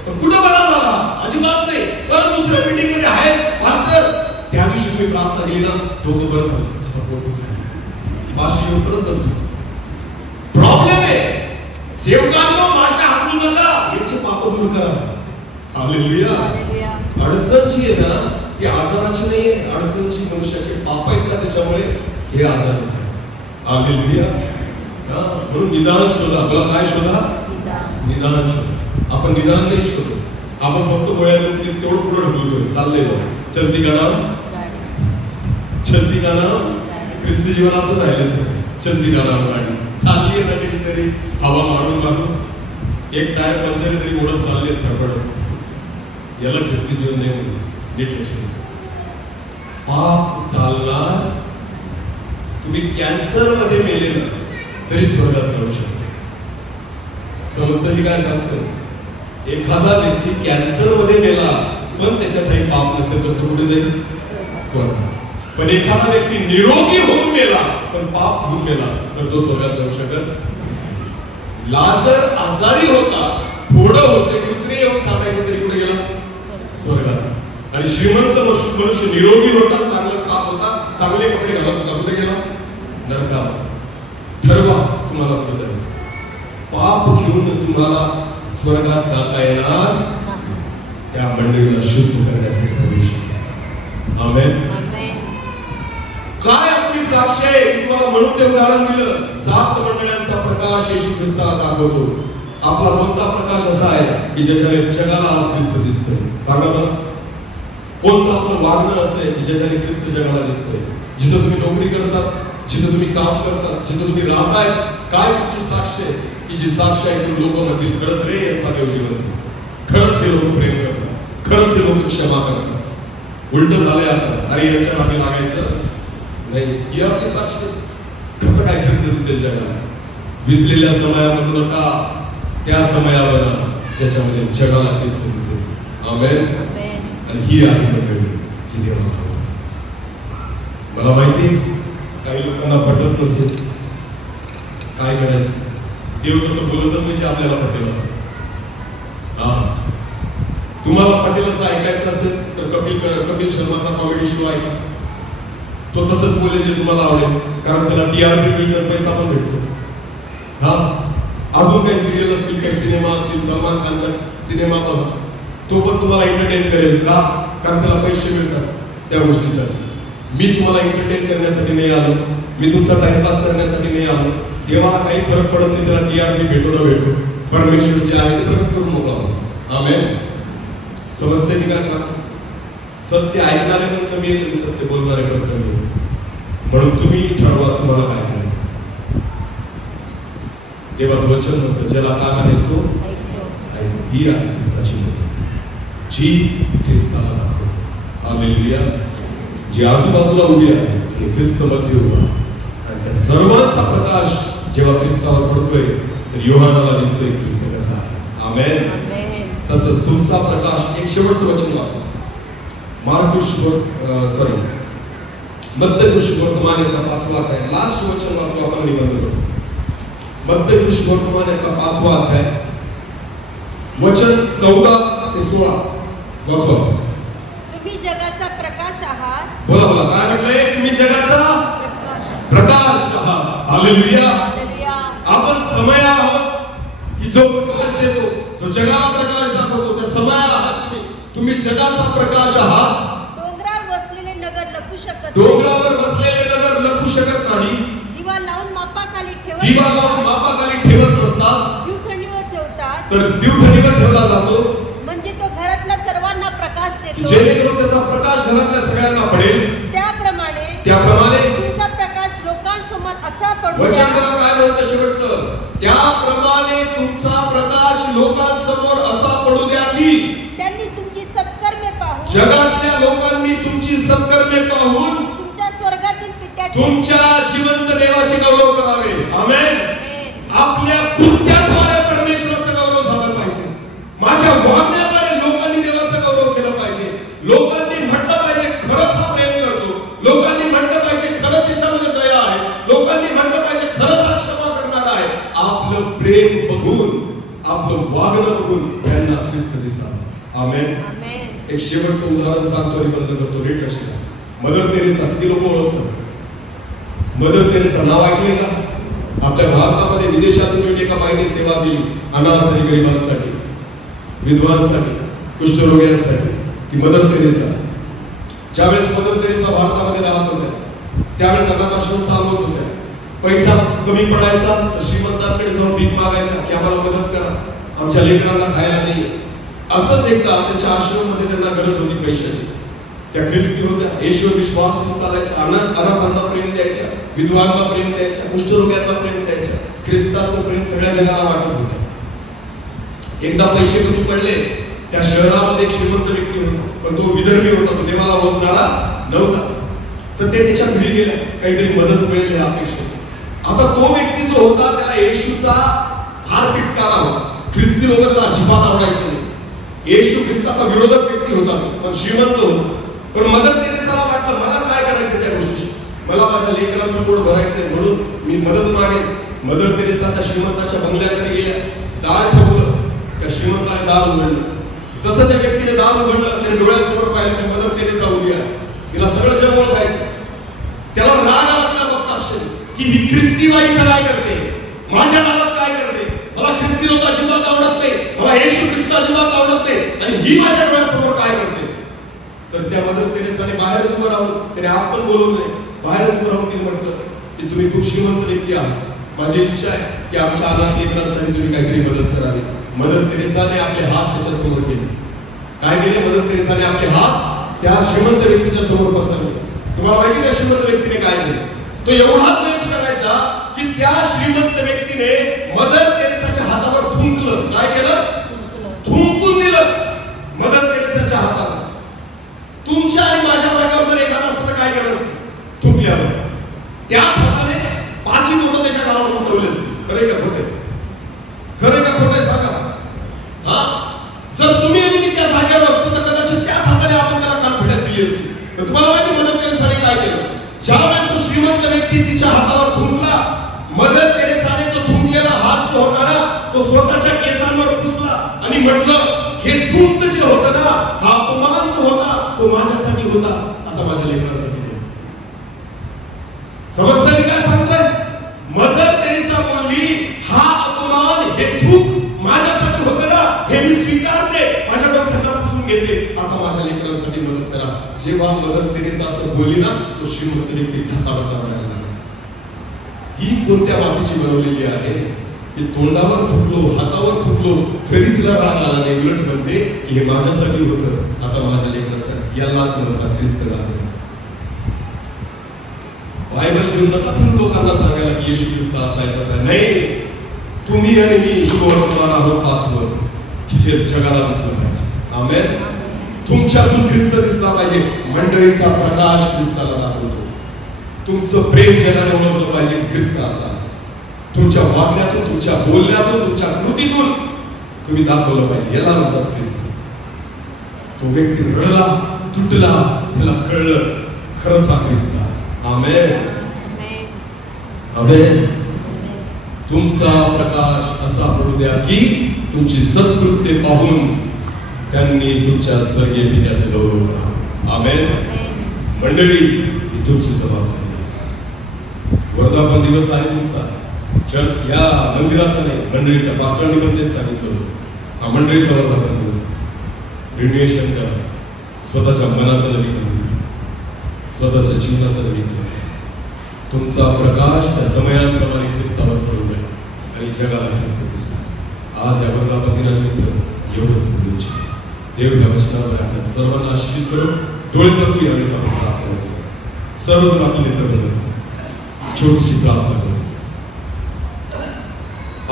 पण कुठं बरा झाला, अजिबात नाही. पण दुसऱ्या मीटिंग मध्ये आहे मास्टर, त्या दिवशी तुम्ही प्रार्थना केली ना डोकं बरं झालं, माशी येऊपर्यंत असं प्रॉब्लेम आहे. सेवकांनो माशा हाकलू नका, याचे पाप दूर करा. हालेलुया. अडचण जी आहे ना ती आजाराची नाही आहे, अडचणची मनुष्याचे पाप आहेत ना, त्याच्यामुळे हे आजार होतात. हालेलुया. म्हणून निदान शोधा. मला काय शोधा, निदान शोधा. आपण निदान नाही शोधतो, आपण फक्त गोळ्यात तेवढं पुढे ढकलतोय, चाललंय बघ चलती का नाम, चलती का नाम. ख्रिस्ती जीवन असं राहिलं, चलती का नाम गाडी चालली आहे ना कशी तरी हवा मारून मारून एक टायर पंचर तरी ओढत चालले धडपडत. याला ख्रिस्ती जीवन नाही म्हणून नीट लक्ष द्या. पाप चालणार. तुम्ही कॅन्सर मध्ये मेले ना तरी स्वर्गात जाऊ शकते. समजतं मी काय सांगतो, एखादा व्यक्ती कॅन्सर मध्ये मेला पण त्याच्यात काही पाप नसेल तर तो कुठे जाईल, स्वर्गात. पण एखादा व्यक्ती निरोगी होऊन मेला पण पाप घेऊन मेला तर तो स्वर्गात जाऊ शकत. लाजर आजारी होता, फोडं होते, कुत्रे येऊन सांगायचे तरी कुठे गेला, स्वर्गात. आणि श्रीमंत मनुष्य निरोगी होता, चांगलं खात होता, चांगले कपडे घालत होता, कुठे गेला, नरकात. ठरवा तुम्हाला कुठे जायचं. पाप घेऊन तुम्हाला स्वर्गात जाता येणार, त्या मंडळीला शुद्ध करण्यासाठी प्रवेश असतो. आमेन. काय आपली साक्ष आहे, मी तुम्हाला म्हणून ते उदाहरण दिलं. 7 मंडळांचा प्रकाश येशू ख्रिस्ताला दाखवतो. आपला कोणता प्रकाश असा आहे की ज्याच्याने जगाला आज ख्रिस्त दिसतोय, सांगा मला. कोणतं आपलं वागणं असं आहे की ज्याच्याने ख्रिस्त जगाला दिसतोय. जिथं तुम्ही नोकरी करतात, जिथं तुम्ही काम करतात, जिथं तुम्ही राहताय, काय तुमची साक्ष आहे की जी साक्ष ऐकून लोक म्हणतील खरंच रे यांचा देव जिवंत, खरंच हे लोक प्रेम करतात, खरंच हे लोक क्षमा करतात. उलट झालंय आता, अरे यांच्या मागे लागायचं नाही. ही आपली साक्ष. कसं काय ख्रिस्त दिसेल जगाला. विजलेल्या समयावर नका, त्या समयावर ज्याच्यामध्ये जगाला ख्रिस्त दिसेल. आमेन. आणि ही आहे मंडळी जी देवाला आवडते. मला माहिती काही लोकांना पटत नसेल, काय करायचं. देव तसं बोलतच नाही जे आपल्याला पटेल असं. तुम्हाला पटेल असं ऐकायचं असेल तर कपिल शर्माचा कॉमेडी शो ऐका. तो तसंच बोलेल जे तुम्हाला आवडेल, कारण त्याला TRP मिळतं, पैसा पण भेटतो. अजून काही सिरियल असतील, काही सिनेमा असतील, सलमान खानचा सिनेमा तो पण तुम्हाला एंटरटेन करेल. का? कारण त्याला पैसे मिळतात त्या गोष्टीसाठी. मी तुम्हाला एंटरटेन करण्यासाठी नाही आलो, मी तुमचा टाइमपास करण्यासाठी नाही आलो. देवाला काही फरक पडत नाही, त्याला TRP भेटो न भेटो, परमेश्वर जे आहे ते प्रकट करून मोकळा होतो. आमेन. समजते मी काय सांगतो. सत्य ऐकणारे पण कमी आहेत आणि सत्य बोलणारे पण कमी आहेत. म्हणून तुम्ही ठरवा तुम्हाला काय करायचं. देवाचं वचन म्हणतं ज्याला कान आहे तो ही आहे ख्रिस्ताची जी ख्रिस्ताला दाखवते. हालेलुया. जी आजूबाजूला उभी आहे हे ख्रिस्त मध्ये उभा आणि त्या सर्वांचा प्रकाश जेव्हा ख्रिस्तावर पडतोय तर योहानाला दिसतोय ख्रिस्त कसा आहे. आमेन. तसंच तुमचा प्रकाश. एक शेवटचं वचन वाचतो. मत्तई वर्तमानाचा 5वा अध्याय. लास्ट वचन वाचू आपण निबंध करू. मत्तई वर्तमानाचा 5वा अध्याय वचन 14 ते 16 वाचू. तुम्ही जगाचा प्रकाश आहात. बोला बोला काय म्हटलंय, तुम्ही जगाचा प्रकाश आहात. हालेलुया. आपण समय आहोत की जो प्रकाश देतो, जो जगाला प्रकाश दाखवतो, त्या समय आहात तुम्ही जगाचा प्रकाश आहात. डोंगरावर बसलेले नगर लपू शकत नाही. डोंगरावर बसलेले नगर लपू शकत नाही. दिवा लावून मापाखाली ठेवत नसतात, दिवथंडीवर ठेवतात, तर दिवथंडीवर ठेवला जातो, म्हणजे तो घरातल्या सर्वांना प्रकाश देतो, जेणेकरून त्याचा प्रकाश घरातल्या सगळ्यांना पडेल. त्याप्रमाणे तुमचा प्रकाश लोकांसमोर असा पडू वचन द्या. बघा काय म्हणतं शेवटचं, त्याप्रमाणे तुमचा प्रकाश लोकांसमोर असा पडू द्या की त्यांनी तुमची सत्कर्मे पाहून, जगातल्या लोकांनी तुमची सत्कर्मे पाहून तुमच्या स्वर्गातील पित्याचे, तुमच्या जिवंत देवाचे गौरव करावे. आमेन. आपल्या कृत्याद्वारे परमेश्वराचा गौरव झाला पाहिजे. माझ्या वागण्याद्वारे लोकांनी देवाचा गौरव केला पाहिजे. लोकांनी म्हटलं पाहिजे खरंच हा प्रेम करतो. लोकांनी म्हटलं पाहिजे खरंच याच्यामध्ये दया आहे. लोकांनी म्हटलं पाहिजे खरंच हा क्षमा करणारा आहे. आपलं प्रेम बघून, आपलं वागणं बघून त्यांना ख्रिस्त दिसावं. आमेन. एक शेवटचं उदाहरण सांगतो आणि बंद करतो. नीट लक्ष द्या. मदर तेरेसा किती लोक ओळखतात? मदर तेरेसा नाव ऐकले का? आपल्या भारतामध्ये विदेशातून येऊन एका बाईने सेवा दिली अनाथ आणि गरिबांसाठी, विधवांसाठी, कुष्ठरोग्यांसाठी. ती मदर तेरेसा. ज्यावेळेस मदर तेरेसा भारतामध्ये राहत होत्या त्यावेळेस अनाथ आश्रम चालवत होत्या. पैसा कमी पडायचा तर श्रीमंतांकडे जाऊन भीक मागायच्या की आम्हाला मदत करा, आमच्या लेकरांना खायला नाही. असंच एकदा त्यांच्या आश्रममध्ये त्यांना गरज होती पैशाची. त्या ख्रिस्ती होत्या, येशूवर विश्वास ठेवून चालायच्या, अनाथांना प्रेम द्यायच्या, विधवांना प्रेम द्यायच्या, कुष्ठरोग्यांना प्रेम द्यायच्या. ख्रिस्ताचं प्रेम सगळ्या जगाला वाटत होतं. एकदा पैसे कमी पडले. त्या शहरामध्ये एक श्रीमंत व्यक्ती होता, पण तो विधर्मी होता, तो देवाला ओळखणारा नव्हता. तर ते त्याच्या घरी गेल्या, काहीतरी मदत मिळेल या अपेक्षेत. आता तो व्यक्ती जो होता त्याला येशूचा फार तिटकारा होता. ख्रिस्ती लोक त्याला अजिबात आवडायचे नाही. येशू ख्रिस्ताचा विरोधक व्यक्ती होता, पण श्रीमंत होता. पण मदर तेरेसाला वाटलं मला काय करायचं त्या गोष्टीशी, मला माझ्या लेकरांचं पोट भरायचंय म्हणून मी मदत मागेन. मदर तेरेसा त्या श्रीमंताच्या बंगल्याकडे गेल्या, दार ठोकलं. त्या श्रीमंताने दार उघडलं. जसं त्या व्यक्तीने दार उघडलं त्याने डोळ्यासमोर पाहिलं की मदर तेरेसा उभी आहे. तिला सगळं जग ओळखायचं. त्याला राग आला बघता की ही ख्रिस्ती बाई इथं काय करते, माझ्या नावात काय करते. मला ख्रिस्ती लोक अजिबात आवडत नाही, मला येशू ख्रिस्त अजिबात आवडत नाही, आणि ही माझ्या डोळ्यासमोर काय करते. तर त्या मदर तेरेसाने बाहेरच उभं राहून, त्याने आत पण बोलवलं नाही, बाहेरच उभं राहून तिने म्हटलं की तुम्ही खूप श्रीमंत व्यक्ती आहात, माझी इच्छा आहे की आमच्या अनाथ लेकरांसाठी तुम्ही काहीतरी मदत करावी. मदर तेरेसाने आपले हात त्याच्या समोर केले. काय केले? मदर तेरेसाने आपले हात त्या श्रीमंत व्यक्तीच्या समोर पसरले. तुम्हाला माहिती त्या श्रीमंत व्यक्तीने काय केलं? तो एवढा द्वेष करायचा की त्या श्रीमंत व्यक्तीने मदर तेरेसाच्या हातावर थुंकलं. काय केलं? थुंकून दिलं मदर तेरेसाच्या हातावर. तुमच्या आणि माझ्या जागेवर जर एखादा असतं तर काय केलं असतं? थुंकल्यावर त्याच हाताने 5 बोटं त्याच्या गावावर उठवले असते. खरे का खोटे? खरे का खोटे सांगा. हा, जर तुम्ही आणि मी त्या जागेवर असतो तर कदाचित त्याच हाताने आपण त्याला कॉन्फिडन्स दिली असती. तर तुम्हाला माहिती मदर तेरेसाने काय केलं? ज्यावेळेस तो श्रीमंत व्यक्ती तिच्या हातावर थुंकला, मदर तेरेसाने तो थुंकलेला हात जो होता ना तो स्वतःच्या केसांवर पुसला आणि म्हटलं हे थुंक जे होतं ना, हा अपमान जो होता तो माझ्यासाठी होता, आता माझ्या लेकरांसाठी होता. समजतं मी काय सांगतोय? मदर तेरेसा बोलली हा अपमान, हे थूक माझ्यासाठी होतं ना, हे मी स्वीकारते, माझ्या डोक्याला पुसून घेते, आता माझ्या लेकरांसाठी मदत करा. जेव्हा मदर तेरेसा असं बोलली ना, तो श्रीमंत व्यक्ती ढसाढसा रडायला लागला. ही कोणत्या मातीची बनवलेली आहे की तोंडावर थुकलो, हातावर थुकलो तरी तिला राग आला नाही. उलट म्हणते की हे माझ्यासाठी होतं, आता माझ्या लेकरांसाठी. यालाच म्हणतात ख्रिस्त गाजवणे. बायबल घेऊन नका फिरून लोकांना सांगायला की येशू ख्रिस्त असा आहे तसा आहे. नाही, तुम्ही आणि मी शुभवर्तमान आहोत 5 वर की जे जगाला दिसलं पाहिजे. आमेन. तुमच्यातून ख्रिस्त दिसला पाहिजे. मंडळीचा प्रकाश ख्रिस्ताला दाखवतो. तुमचं प्रेम जगाने ओळखलं पाहिजे की ख्रिस्त असा. तुमच्या वागण्यातून, तुमच्या बोलण्यातून, तुमच्या कृतीतून तुम्ही दाखवलं पाहिजे. याला म्हणतात ख्रिस्त. तो व्यक्ती रडला, तुटला, त्याला कळलं खरंच हा ख्रिस्त आहे. आमेन. आमेन. तुमचा प्रकाश असा पडू द्या की तुमची सत्कृत्ये पाहून त्यांनी तुमच्या स्वर्गीय पित्याचे गौरव करावे. आमेन. मंडळी, ही तुमची जबाबदारी आहे. वर्धापन दिवस आहे तुमचा. चर्च या मंदिराचा नाही, मंडळीचा. पास्टरांनी पण तेच सांगितलं होतं, हा मंडळीचा वर्धापन दिवस. रिन्युएशन करा, स्वतःच्या मनाचं नवीकरण करा, स्वतःच्या जीवनाचं नवीकरण करा. तुमचा प्रकाश त्या समयांप्रमाणे ख्रिस्तावर पडून जाईल आणि जगाला ख्रिस्त दिसतो. आज या वर्धापन दिनानिमित्त एवढंच बोलू इच्छितो. देव या वचनावर आपल्या सर्वांना आशीषित करून डोळे झाकू यावेळेस आपण प्रार्थना करायचं. सर्वजण आपले नेत्र बंद करू, छोटीशी प्रार्थना करू.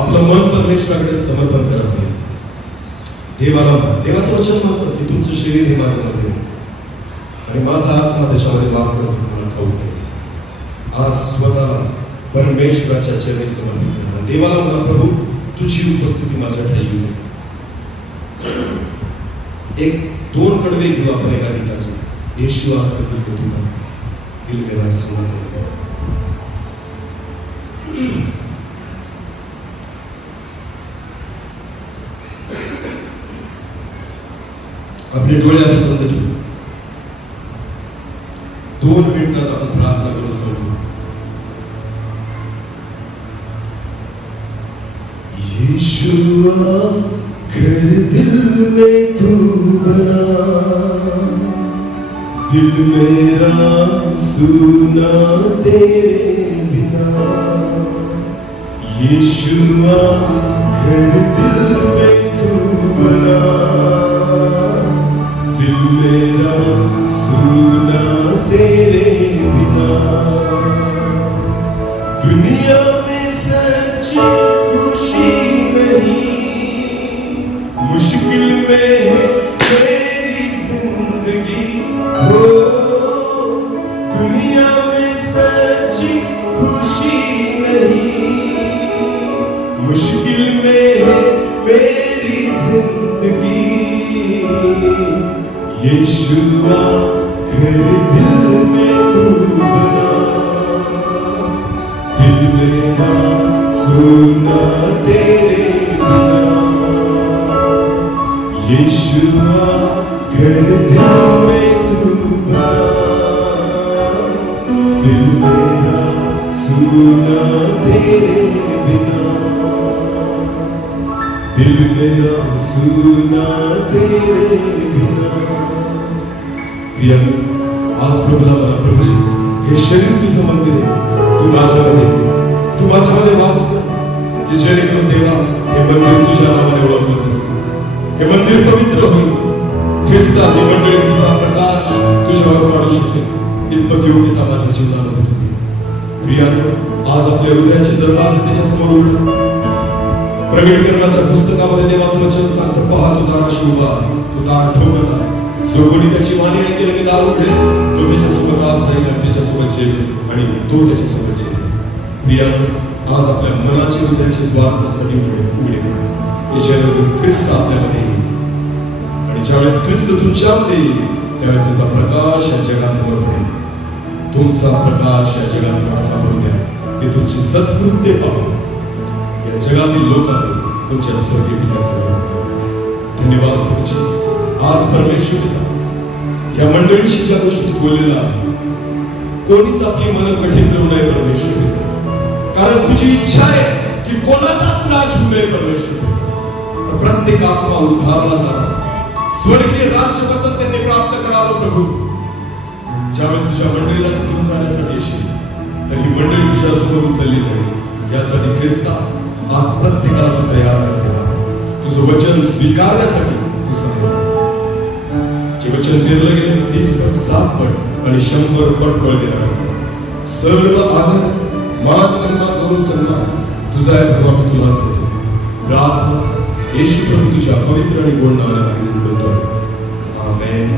आपलं मन परमेश्वराकडे समर्पण करा. देवाला देवाचं वचन म्हणतं की तुमचं शरीर हे माझं मंदिर आहे आणि माझा आत्मा त्याच्यामध्ये वास करतो, मला ठाऊक नाही. आज स्वतःला परमेश्वराच्या चरणी समर्पित करा. देवाला म्हणा, प्रभू तुझी उपस्थिती माझ्या ठाई येऊ दे. एक 2 कडवे घेऊ आपण एका गीताचे. येशू आपका दिल को तुम दिल मेरा समा दे. आपले डोळे आपण बंद ठेवू. 2 मिनिटात आपण प्रार्थना करून सांगू. यीशुआ घर दिल में तू बना, दिल मेरा सुना तेरे बिना. यीशुआ घर दिल में तू बना, दिल मेरा सुना तेरे बिना. दुनिया में सच्ची खुशी नहीं, मुश्किल में है मेरी जिंदगी हो. दुनिया में सच्ची खुशी नहीं, मुश्किल में है मेरी जिंदगी. यीशुआ घर दिल में तू बना, दिल मेरा सुना तेरे बिना. यीशुआ घर दिल में तू बना, दिल मेरा सुना तेरे बिना. दिल मेरा सुना तेरे बिना. प्रिय, आज प्रभूला मला, प्रभूजी हे शरीर तुझं मंदिर आहे, तू माझ्यामध्ये तू माझ्यामध्ये वास कर, की जेणेकरून देवा हे मंदिर तुझ्या नावाने ओळखलं जाईल, हे मंदिर पवित्र होईल. ख्रिस्ता ही मंडळी तुझा प्रकाश तुझ्यावर पाडू शकते. इतपत योग्यता माझ्या जीवनामध्ये तुझी. प्रियानो, आज आपल्या हृदयाचे दरवाजे त्याच्या समोर उघडा. प्रकटीकरणाच्या पुस्तकामध्ये देवाचं वचन सांगतं, पहा तो दाराशी उभा आहे, तो दार ठोकत आहे. जो कोणी त्याची वाणी ऐकेल आणि दार उघडेल, तो त्याच्यासोबत आज जाईल आणि त्याच्यासोबत जेवेल आणि तो त्याच्यासोबत जेवेल. प्रियानो, आज आपल्या मनाचे हृदयाचे द्वार सगळे उघडे हे जेणेकरून ख्रिस्त आपल्यामध्ये येईल. आणि ज्यावेळेस ख्रिस्त तुमच्यामध्ये येईल, त्यावेळेस त्याचा प्रकाश या जगासमोर पडेल. तुमचा प्रकाश या जगासमोर असा पडू द्या की तुमची सत्कृत्य पाहून या जगातील लोकांनी तुमच्या स्वर्गीय पित्याचा गौरव करा. धन्यवाद प्रभूजी. आज परमेश्वर या मंडळीशी ज्या गोष्टी बोललेला आहे, कोणीच आपली मन कठीण करू नये परमेश्वर, कारण तुझी इच्छा आहे की कोणाचाच नाश होऊ नये परमेश्वर. तर प्रत्येक आत्मा उद्धारला जावा, स्वर्गीय राज्यपद त्यांनी प्राप्त करावं. प्रभू, ज्यावेळेस तुझ्या मंडळीला तू घेऊन जाण्यासाठी येशील, तर ही मंडळी तुझ्यासोबत उचलली जाईल. यासाठी ख्रिस्ता आज प्रत्येकाला तू तयार करते. तुझं वचन स्वीकारण्यासाठी तू सांग. जे वचन पेरलं गेलं 30 पट 7 पट आणि 100 पट फळ देणार. सर्व आदर मान महिमा गौरव सन्मान तुझा आहे प्रभू, आम्ही तुलाच देतो. प्रार्थना येशू प्रभू तुझ्या पवित्र आणि गोड नावाने मागितली. आमेन.